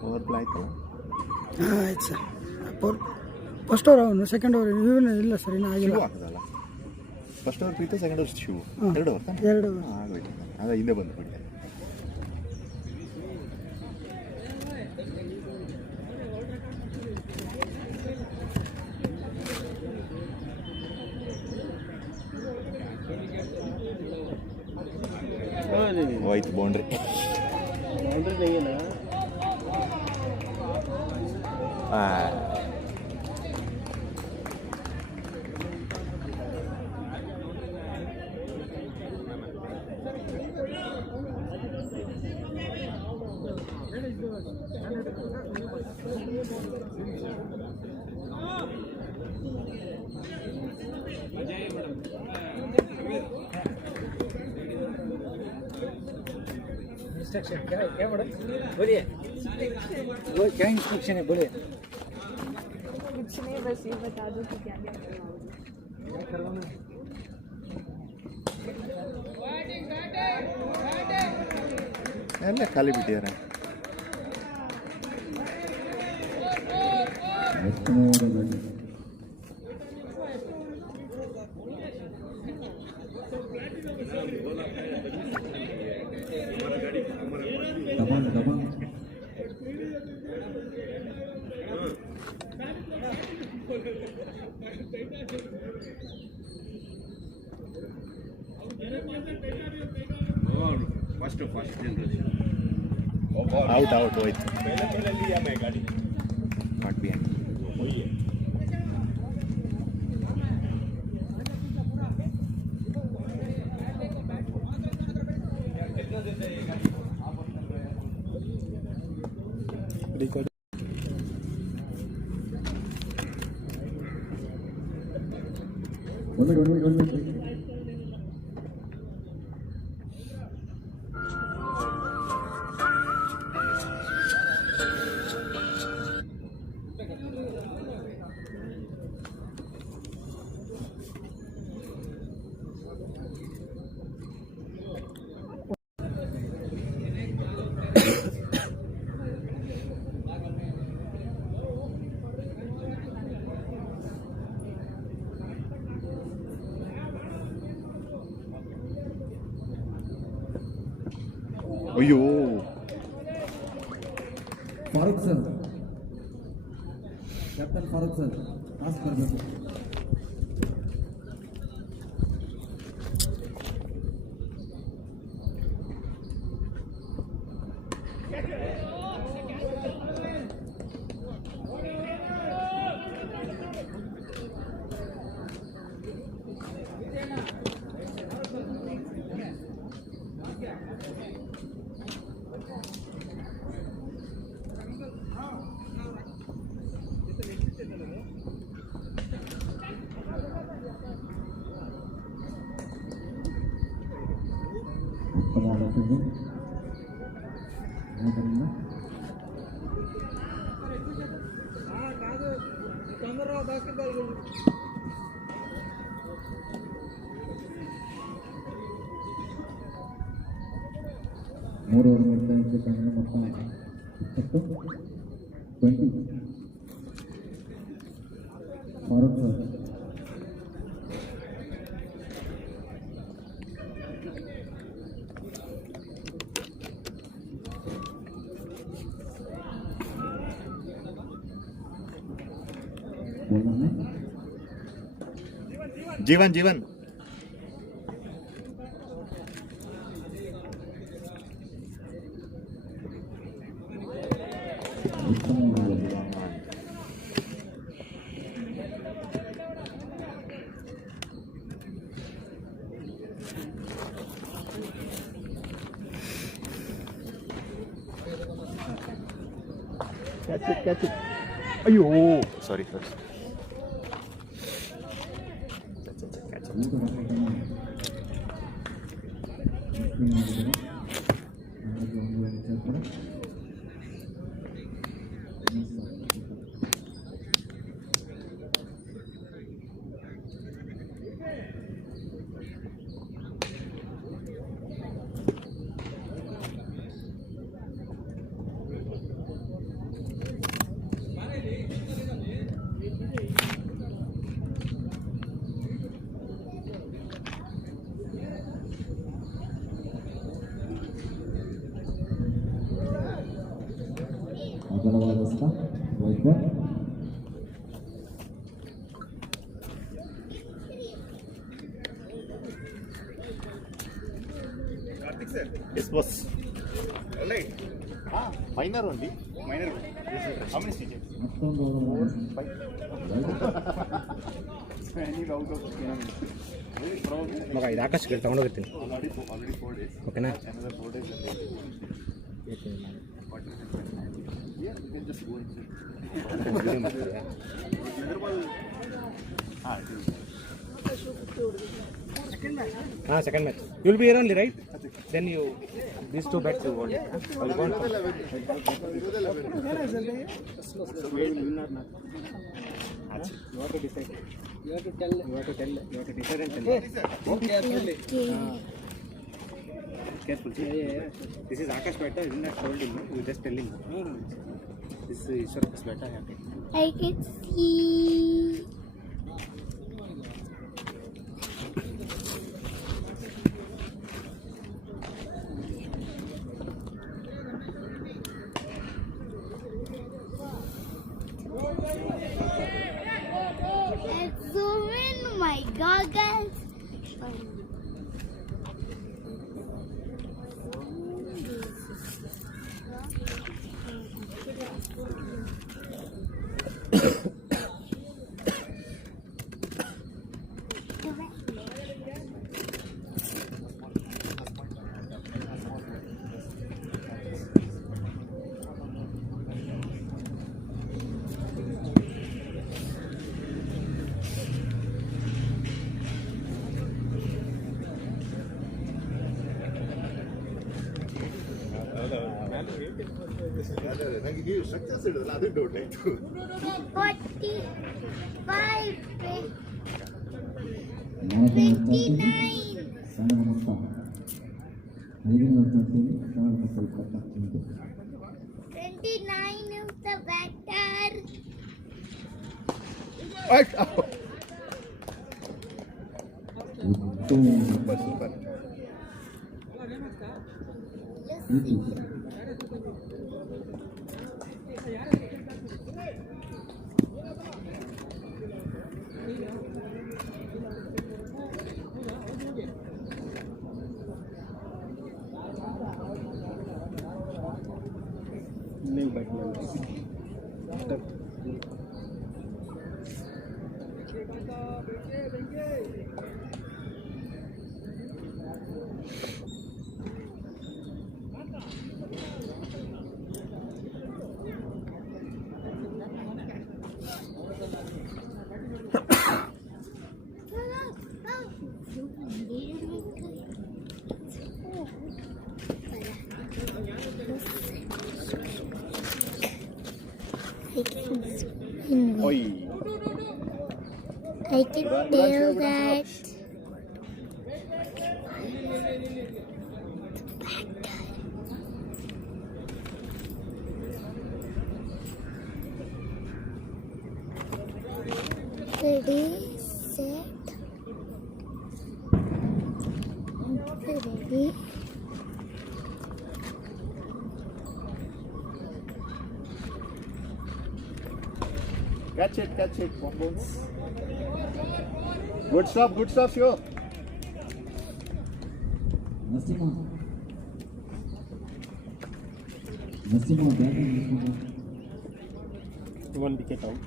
ಓವರ್ ಪ್ಲೇ ಆಯಿತು. ಆಯ್ತು ಸರ್. ಫಸ್ಟ್ ಓವರ್ ಅವನು, ಸೆಕೆಂಡ್ ಓವರ್ ಇವನು ಇಲ್ಲ ಸರ್, ಇನ್ನೂ ಆಗಿಲ್ಲ. ಹಾಕೋದಲ್ಲ, first over Preethu, second over Shivu. 2 over ತಾನೆ? 2 ಓವರ್ ಆಗೋಯ್ತು. ಅದ ಹಿಂದೆ ಬಂದುಬಿಟ್ಟೆ. ಹೋಯ್ತು ಬೌಂಡ್ರಿ. इंस्ट्रक्शन क्या है, क्या मैडम बोलिए, वो क्या इंस्ट्रक्शन है बोलिए। कुछ नहीं, बस ये बता दो कि क्या क्या करवाना है। ಎಲ್ಲ ಖಾಲಿ ಬಿಟ್ಟಿದ್ದಾರೆ. ಫಸ್ಟ್ ಜನರೇಷನ್ ಔಟ್ ಹೋಯ್ತು. ನಾಟ್ ಬಿ ಅಯ್ಯೋ Farooq sir, captain Farooq sir पास कर दो. ಮೂರು ಓವರ್ ಮಾಡ್ತಾ ಇದ್ದಕ್ಕೆ ಮೊತ್ತ 20. Farooq sir Jeevan Jeevan catch it. ಅಯ್ಯೋ sorry yes boss minor only minor how many stitches ಮಗ ಇದು ಆಕಾಶಕ್ಕೆ ತಗೊಂಡೋಗಿರ್ತೀನಿ ಓಕೆನಾ. second match. You will be here only, right? Then you, these two bets you want. I'll go on. You have to decide. You have to tell. You have to tell. You have to decide and tell. Careful. Yeah. This is Akash beta. You not told him. You just tell him. This is Ishwara's beta. I can see. Let's zoom in my goggles. ನನಗೆ structures ಇಡೋದಲ್ಲ ಅದು doubt ಆಯ್ತು. 45 29 is the batter. Super. New bet. I can tell that ready, set, ready. Catch it. Good stuff, Shio. One wicket out.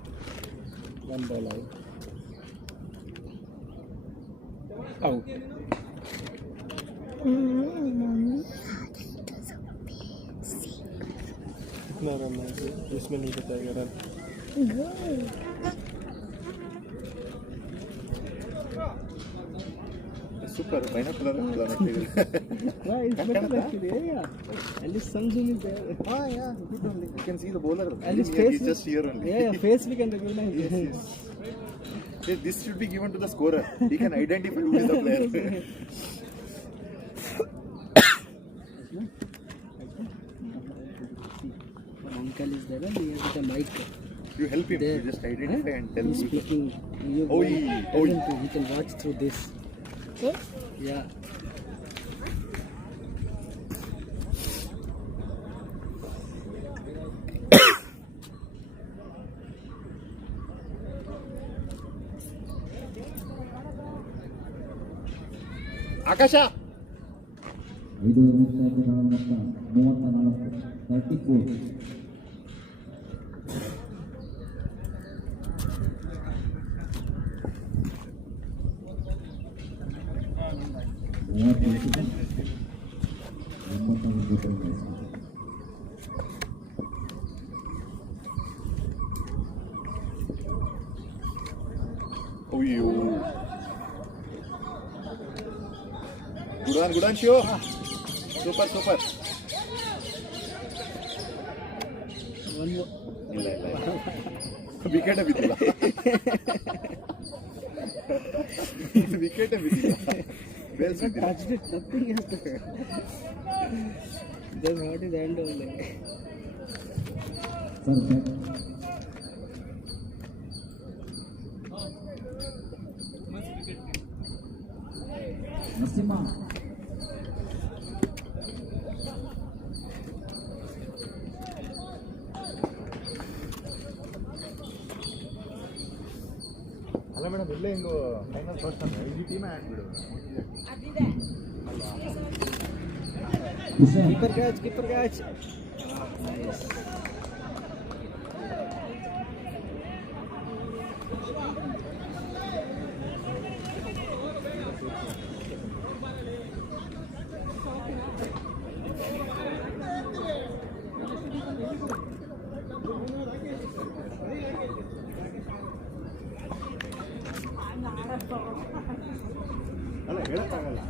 One ball out. Out. No. इसमें नहीं बताएगा run. Super. Binocular At least some zoom is there. You can see the bowler. At least face. He's just here only. Yeah, face we can recognize. Yes. This should be given to the scorer. He can identify who is the player. Uncle is there, and he has the mic. You help him. You just identify and tell He's him. speaking. He can watch through this. This? Yeah. ಆಕಾಶ 34. ಅಯ್ಯೋ ಗುಡಾನ್ Shiva super ಇಲ್ಲ ವಿಕೆಟೇ ಬಿದ್ದಿಲ್ಲ ವಿಕೆಟೇ ಬಿದ್ದಿಲ್ಲ bails ಬಿದ್ದಿಲ್ಲ ಅಲ್ಲ madam ಇಲ್ಲೇ ಹಿಂಗು final first ಅಂದ್ರೆ ಈ ಟೀಮೇ ಆಡ್ಬಿಡು ಕೀಪರ್ ಕ್ಯಾಚ್ ಅಲ್ಲ ಹೇಳಕ್ಕಾಗಲ್ಲ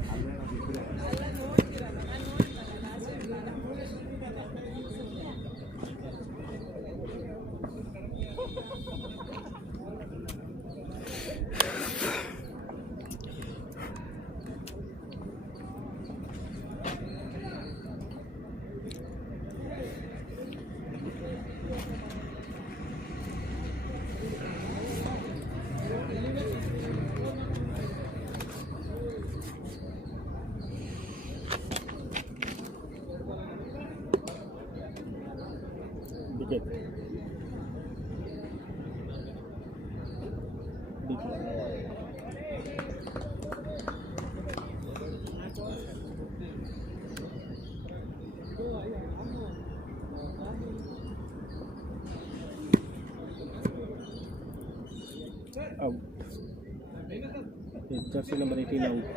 ಜರ್ಸಿ ನಂಬರ್ 18 ಔಟ್.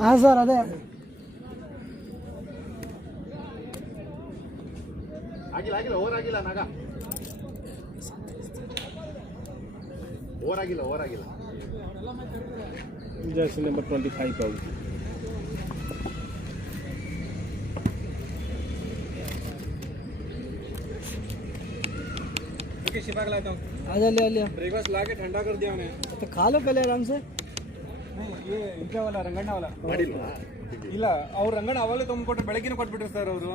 ಹಾಂ ಸರ್ ಅದೇ ಆಗಿಲ್ಲ ಓವರ್ ಆಗಿಲ್ಲ ನಾಗ ಓವರ್ ಆಗಿಲ್ಲ ಜರ್ಸಿ ನಂಬರ್ 25 ಔಟ್. शिफा खिलाता हूँ आ जा ले ब्रेकफास्ट ला के ठंडा कर दिया मैंने तो खा लो पहले आराम से नहीं ये इनका वाला ರಂಗಣ್ಣ वाला ಇಲ್ಲ ಅವ್ರು ರಂಗಣ್ಣ ಅವಾಗಲೇ ತೊಗೊಂಡ್ಕೊಟ್ರು ಬೆಳಗ್ಗೆನೇ ಕೊಟ್ಬಿಟ್ರು ಸರ್ ಅವರು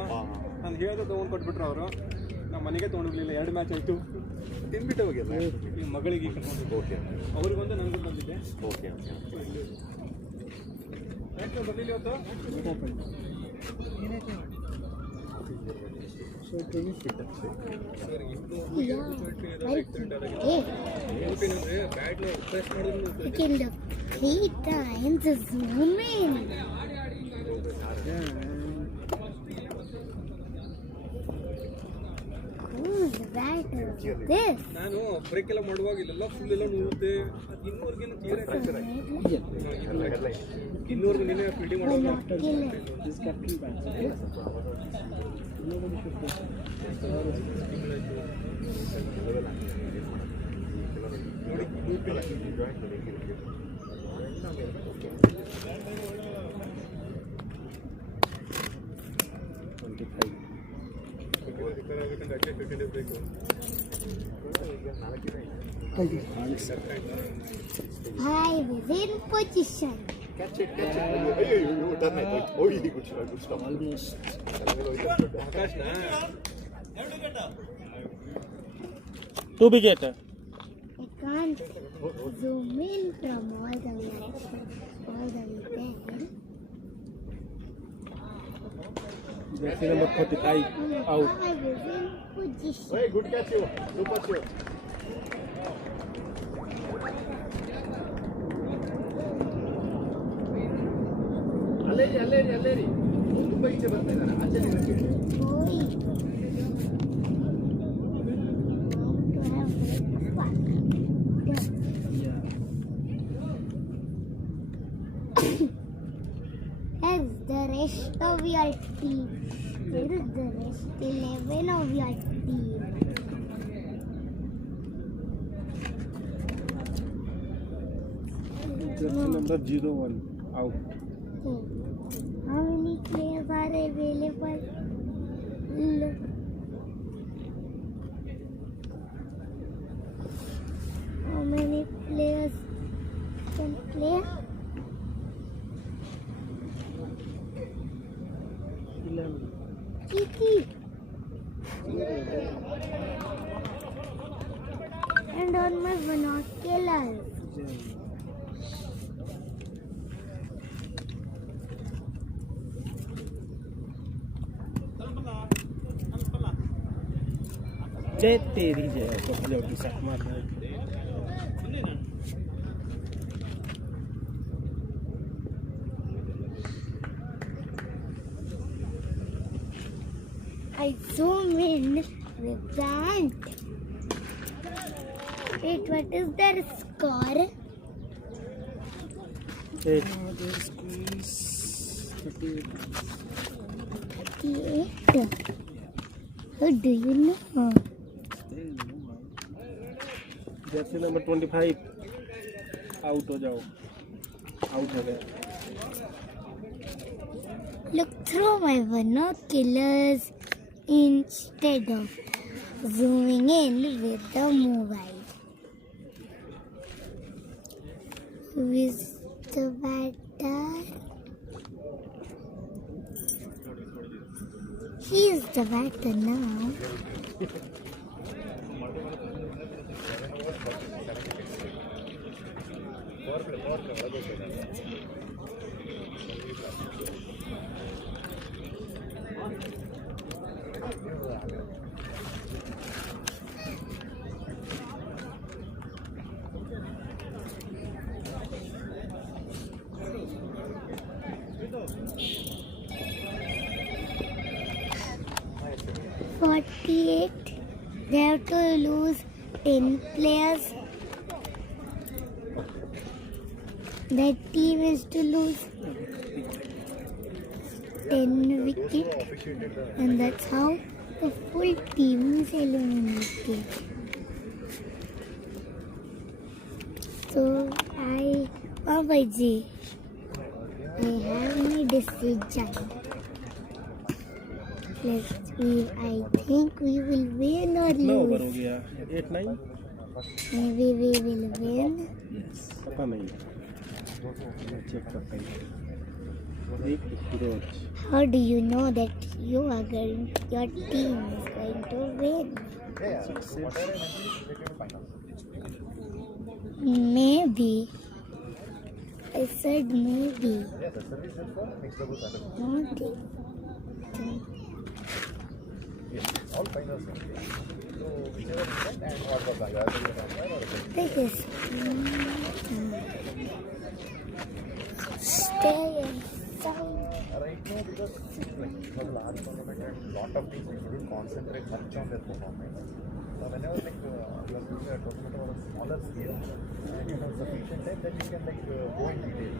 ನಾನು ಹೇಳಿದೆ ತೊಗೊಂಡು ಕೊಟ್ಬಿಟ್ರು ಅವರು ನಮ್ಮ ಮನೆಗೆ ತೊಗೊಂಡೋಗ್ಲಿಲ್ಲ 2 ಮ್ಯಾಚ್ ಆಯಿತು ತಿನ್ಬಿಟ್ಟು ಹೋಗಿಲ್ಲ ಈ ಮಗಳಿಗೆ ಕರ್ಕೊಂಡು ಓಕೆ ಅವ್ರಿಗೊಂದು ನನಗೂ ಬಂದಿದ್ದೆ ಓಕೆ ಯಾಕೆ ಬರ್ಲಿಲ್ಲ ಇವತ್ತು Three times zoom in. Who's that? This. ನಾನು ಬ್ರೇಕ್ ಎಲ್ಲ ಮಾಡುವಾಗ ಇಲ್ಲೆಲ್ಲ ಫುಲ್ ಎಲ್ಲ ನೋಡುತ್ತೆ ಇನ್ನೂವರೆಗೇನು ಕ್ಲಿಯರ್ ಇನ್ನೂವರೆಗೂ ನೀನೇ ಫೀಲ್ಡಿಂಗ್ ಮಾಡೋದು I was in position. Catch it. Ayyo, done it. Oh, good stop. Almost. ಆಕಾಶ್ನ 2 wicket. I can't zoom in from all the way there. Jersey number 35 out. I was in position. Hey, good catch you. Super show. ಅಲ್ಲೇರಿ ತುಂಬ ಈಚೆ ಬರ್ತಾ ಇದ್ದಾರೆ ಆಚೆ ನಿಲ್ಲಕ್ಕೆ Boy. As the rest of your team. still the rest 11 of your team. Jersey number 01 out. How many players are available? How many players can play? 11. Kiki. And on my binoculars. जय तेरी जय तो साथ मारना है। I zoom in with that. Wait, what is their score? 8. 38. How do you know? Jersey number 25 out हो जाओ, out हो गया। Look through my binoculars instead of zooming in with the mobile. Who is the batter? He is the batter now. They have to lose 10 players. That team is to lose 10 wickets, and that's how the full team is eliminated. So Babaji, I have my decision. Let's see, I think we will win or over हो lose. गया 8-9 Maybe we will win. पता नहीं, check करता हूँ। एक रोज How do you know that your team is going to win? Maybe. I said maybe. Not it. Take a stay and sound. Right now, because for the last tournament, a lot of teams didn't concentrate much on their performance. So whenever you are doing a tournament on a smaller scale, and you have sufficient time, then you can go in detail.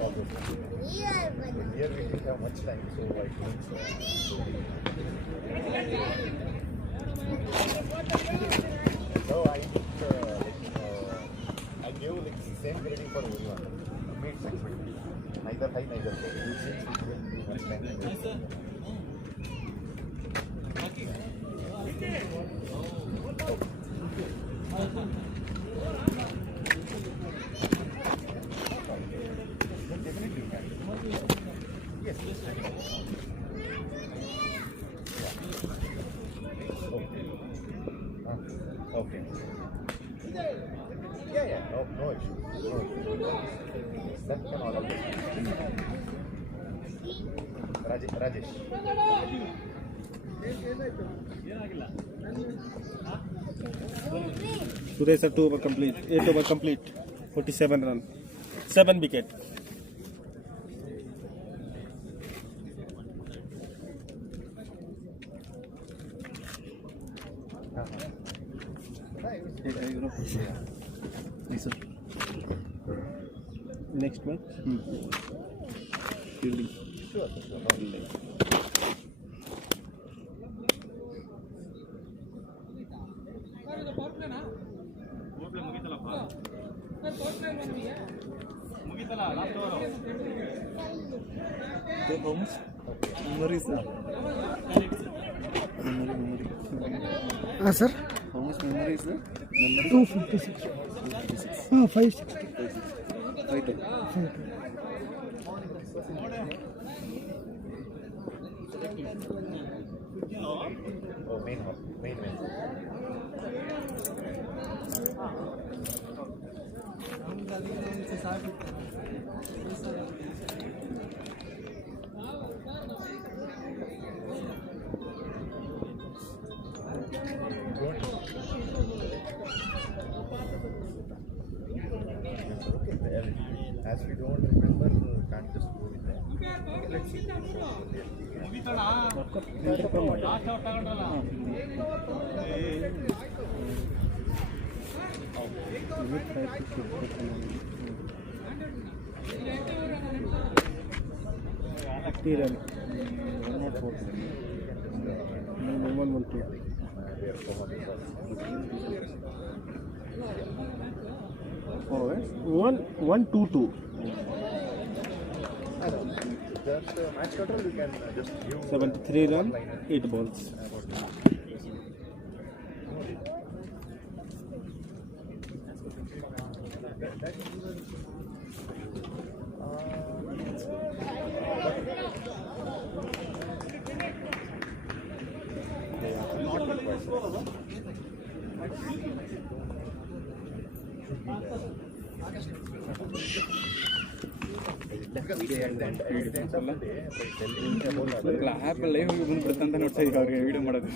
All those things. But here we didn't have much time, so I think so I gave same grading for everyone. Made sense. Neither high, neither low. Yes. Okay. Yeah. No issue. That can all Rajesh. Today sir 2 over complete, 8 over complete, 47 run, 7 wicket. Next match. Fielding. ಹಾಂ sir 256 ಹಾಂ 560 As we don't remember, can't just go with that. Let's see. One, two, two. That's the match total. You can just give 73 run, 8 balls. App live ಬಂದ್ಬಿಡುತ್ತೆ ಅಂತ ನೋಡ್ತಾ ಈಗ ಅವ್ರಿಗೆ video ಮಾಡೋದು.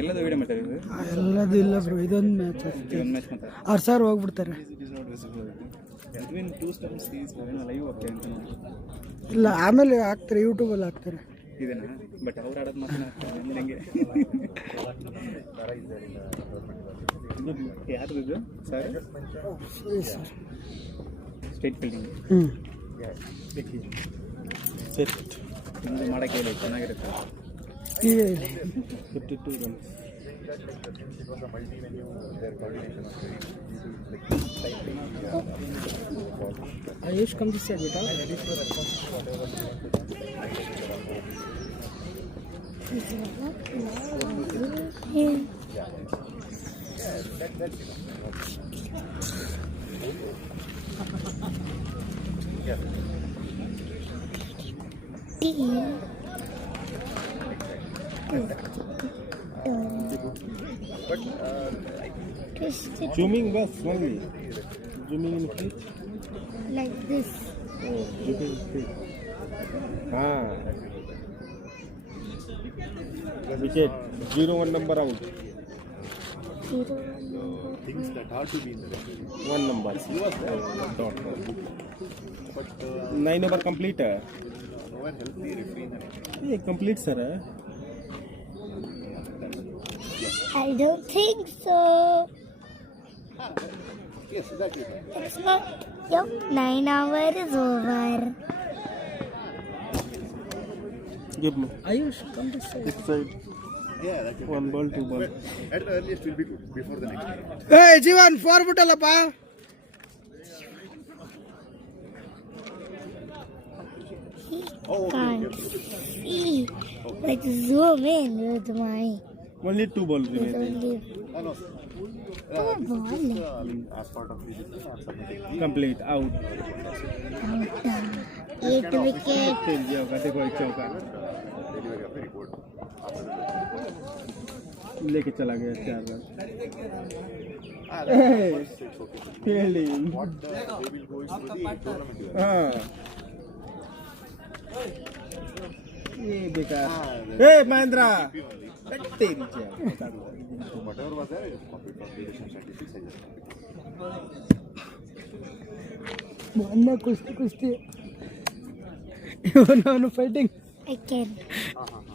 ಎಲ್ಲದು video ಮಾಡ್ತಾರೆ, ಎಲ್ಲದು ಇಲ್ಲ ಬ್ರೋ, ಇದೊಂದು ಮ್ಯಾಚ್ ಅಷ್ಟೇ. ಒಂದು ಮ್ಯಾಚ್ ಮಾತ್ರ ಅವ್ರು ಸರ್ ಹೋಗ್ಬಿಡ್ತಾರೆ. ಲೈವ್ ಹೋಗ್ತೇವೆ ಅಂತ ಇಲ್ಲ ಆಮೇಲೆ ಹಾಕ್ತಾರೆ, ಯೂಟ್ಯೂಬಲ್ಲಿ ಹಾಕ್ತಾರೆ. ಇದೇನಾ? ಬಟ್ ಅವ್ರು ಆಡೋದು ಮಾತ್ರ ಹೆಂಗೆ ಯಾರು ಇದು ಸರ್? ಸ್ಟೇಟ್ ಫೀಲ್ಡಿಂಗ್ ಸೆಟ್ ನಿಮ್ಮದು ಮಾಡೋಕ್ಕೆ ಹೇಳಿ, ಚೆನ್ನಾಗಿರುತ್ತೆ. ಈಗ 52 runs. AYUSH complete Beti. Zooming bus only. Zooming in clip. Like this. Oh, zooming clip. Ah. Wicket. 0-1 number out. 0-1. things that are to be in the record. 1 number. Dot. 9 over complete. Nowhere help the referee. Yeah, complete sir. I don't think so. Yes, exactly. It's not. Yep, 9 hours is over. Give me. AYUSH complete This side. Yeah, that's it. 1 ball, 2 ball. At the earliest will be good before the next game. ಏಯ್ Jeevan 4 ಬಿಟ್ಟಲ್ಲಪ್ಪ. Can't see. Let's zoom in with my. Only 2 balls With remaining. only Oh, no. 2 balls. As part of the decision, I am submitting. Complete. Out. 8 wicket. खेल दिया होगा, देखो एक चौका Delivery of very good. लेके चला गया 4 run. It's okay. Fielding. What they will go is to the tournament. हाँ. ये बेकार. ए महेंद्रा. तेरी क्या? Whatever was there, I just copied from the edition statistics. I just copied. ಮೊನ್ನೆ ಕುಸ್ತಿ ಇವನು fighting. I can.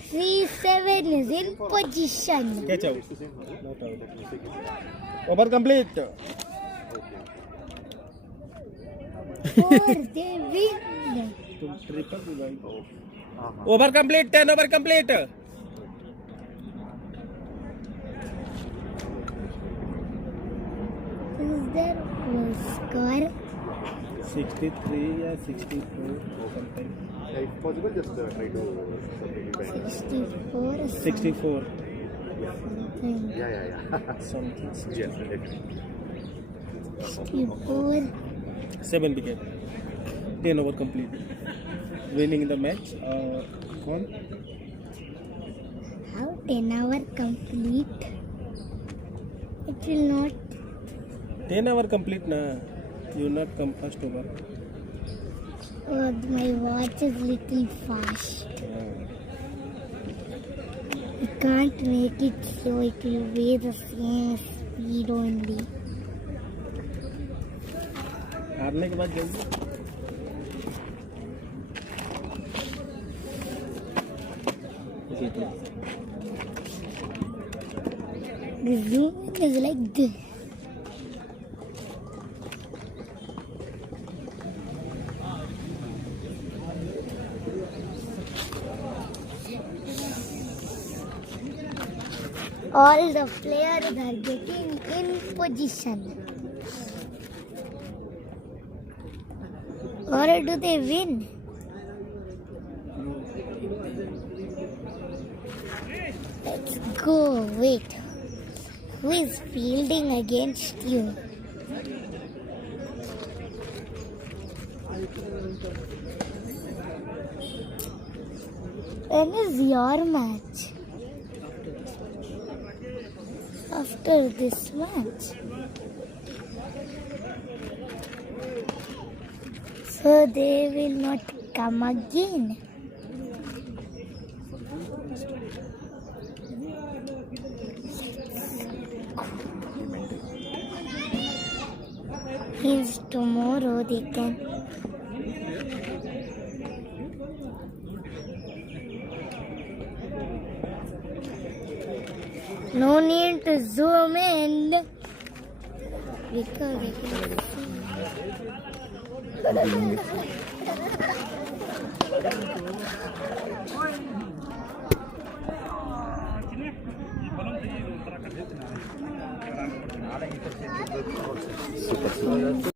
3-7 is in position. Catch out. Not out. Over complete. 64, they win. Over complete, 10 over complete. Is their score? 63 or 64 sometime. Yeah, if possible, just try to submit it by. 64 or 64 something. Yeah. something. Yes, definitely. 64. 7 wicket. 10 over complete. Winning the match. Gone. How 10 hour complete? It will not. 10 hour complete na. You not come first over. Oh, my watch is little fast. I can't make it so it will be the same speed only. हारने के बाद जल्दी The zoom is like this. All the players are getting in position. Or do they win? Let's go. Wait. Who is fielding against you? When is your match? After this match. So they will not come again. Means tomorrow they can. No need to zoom in because we can Super.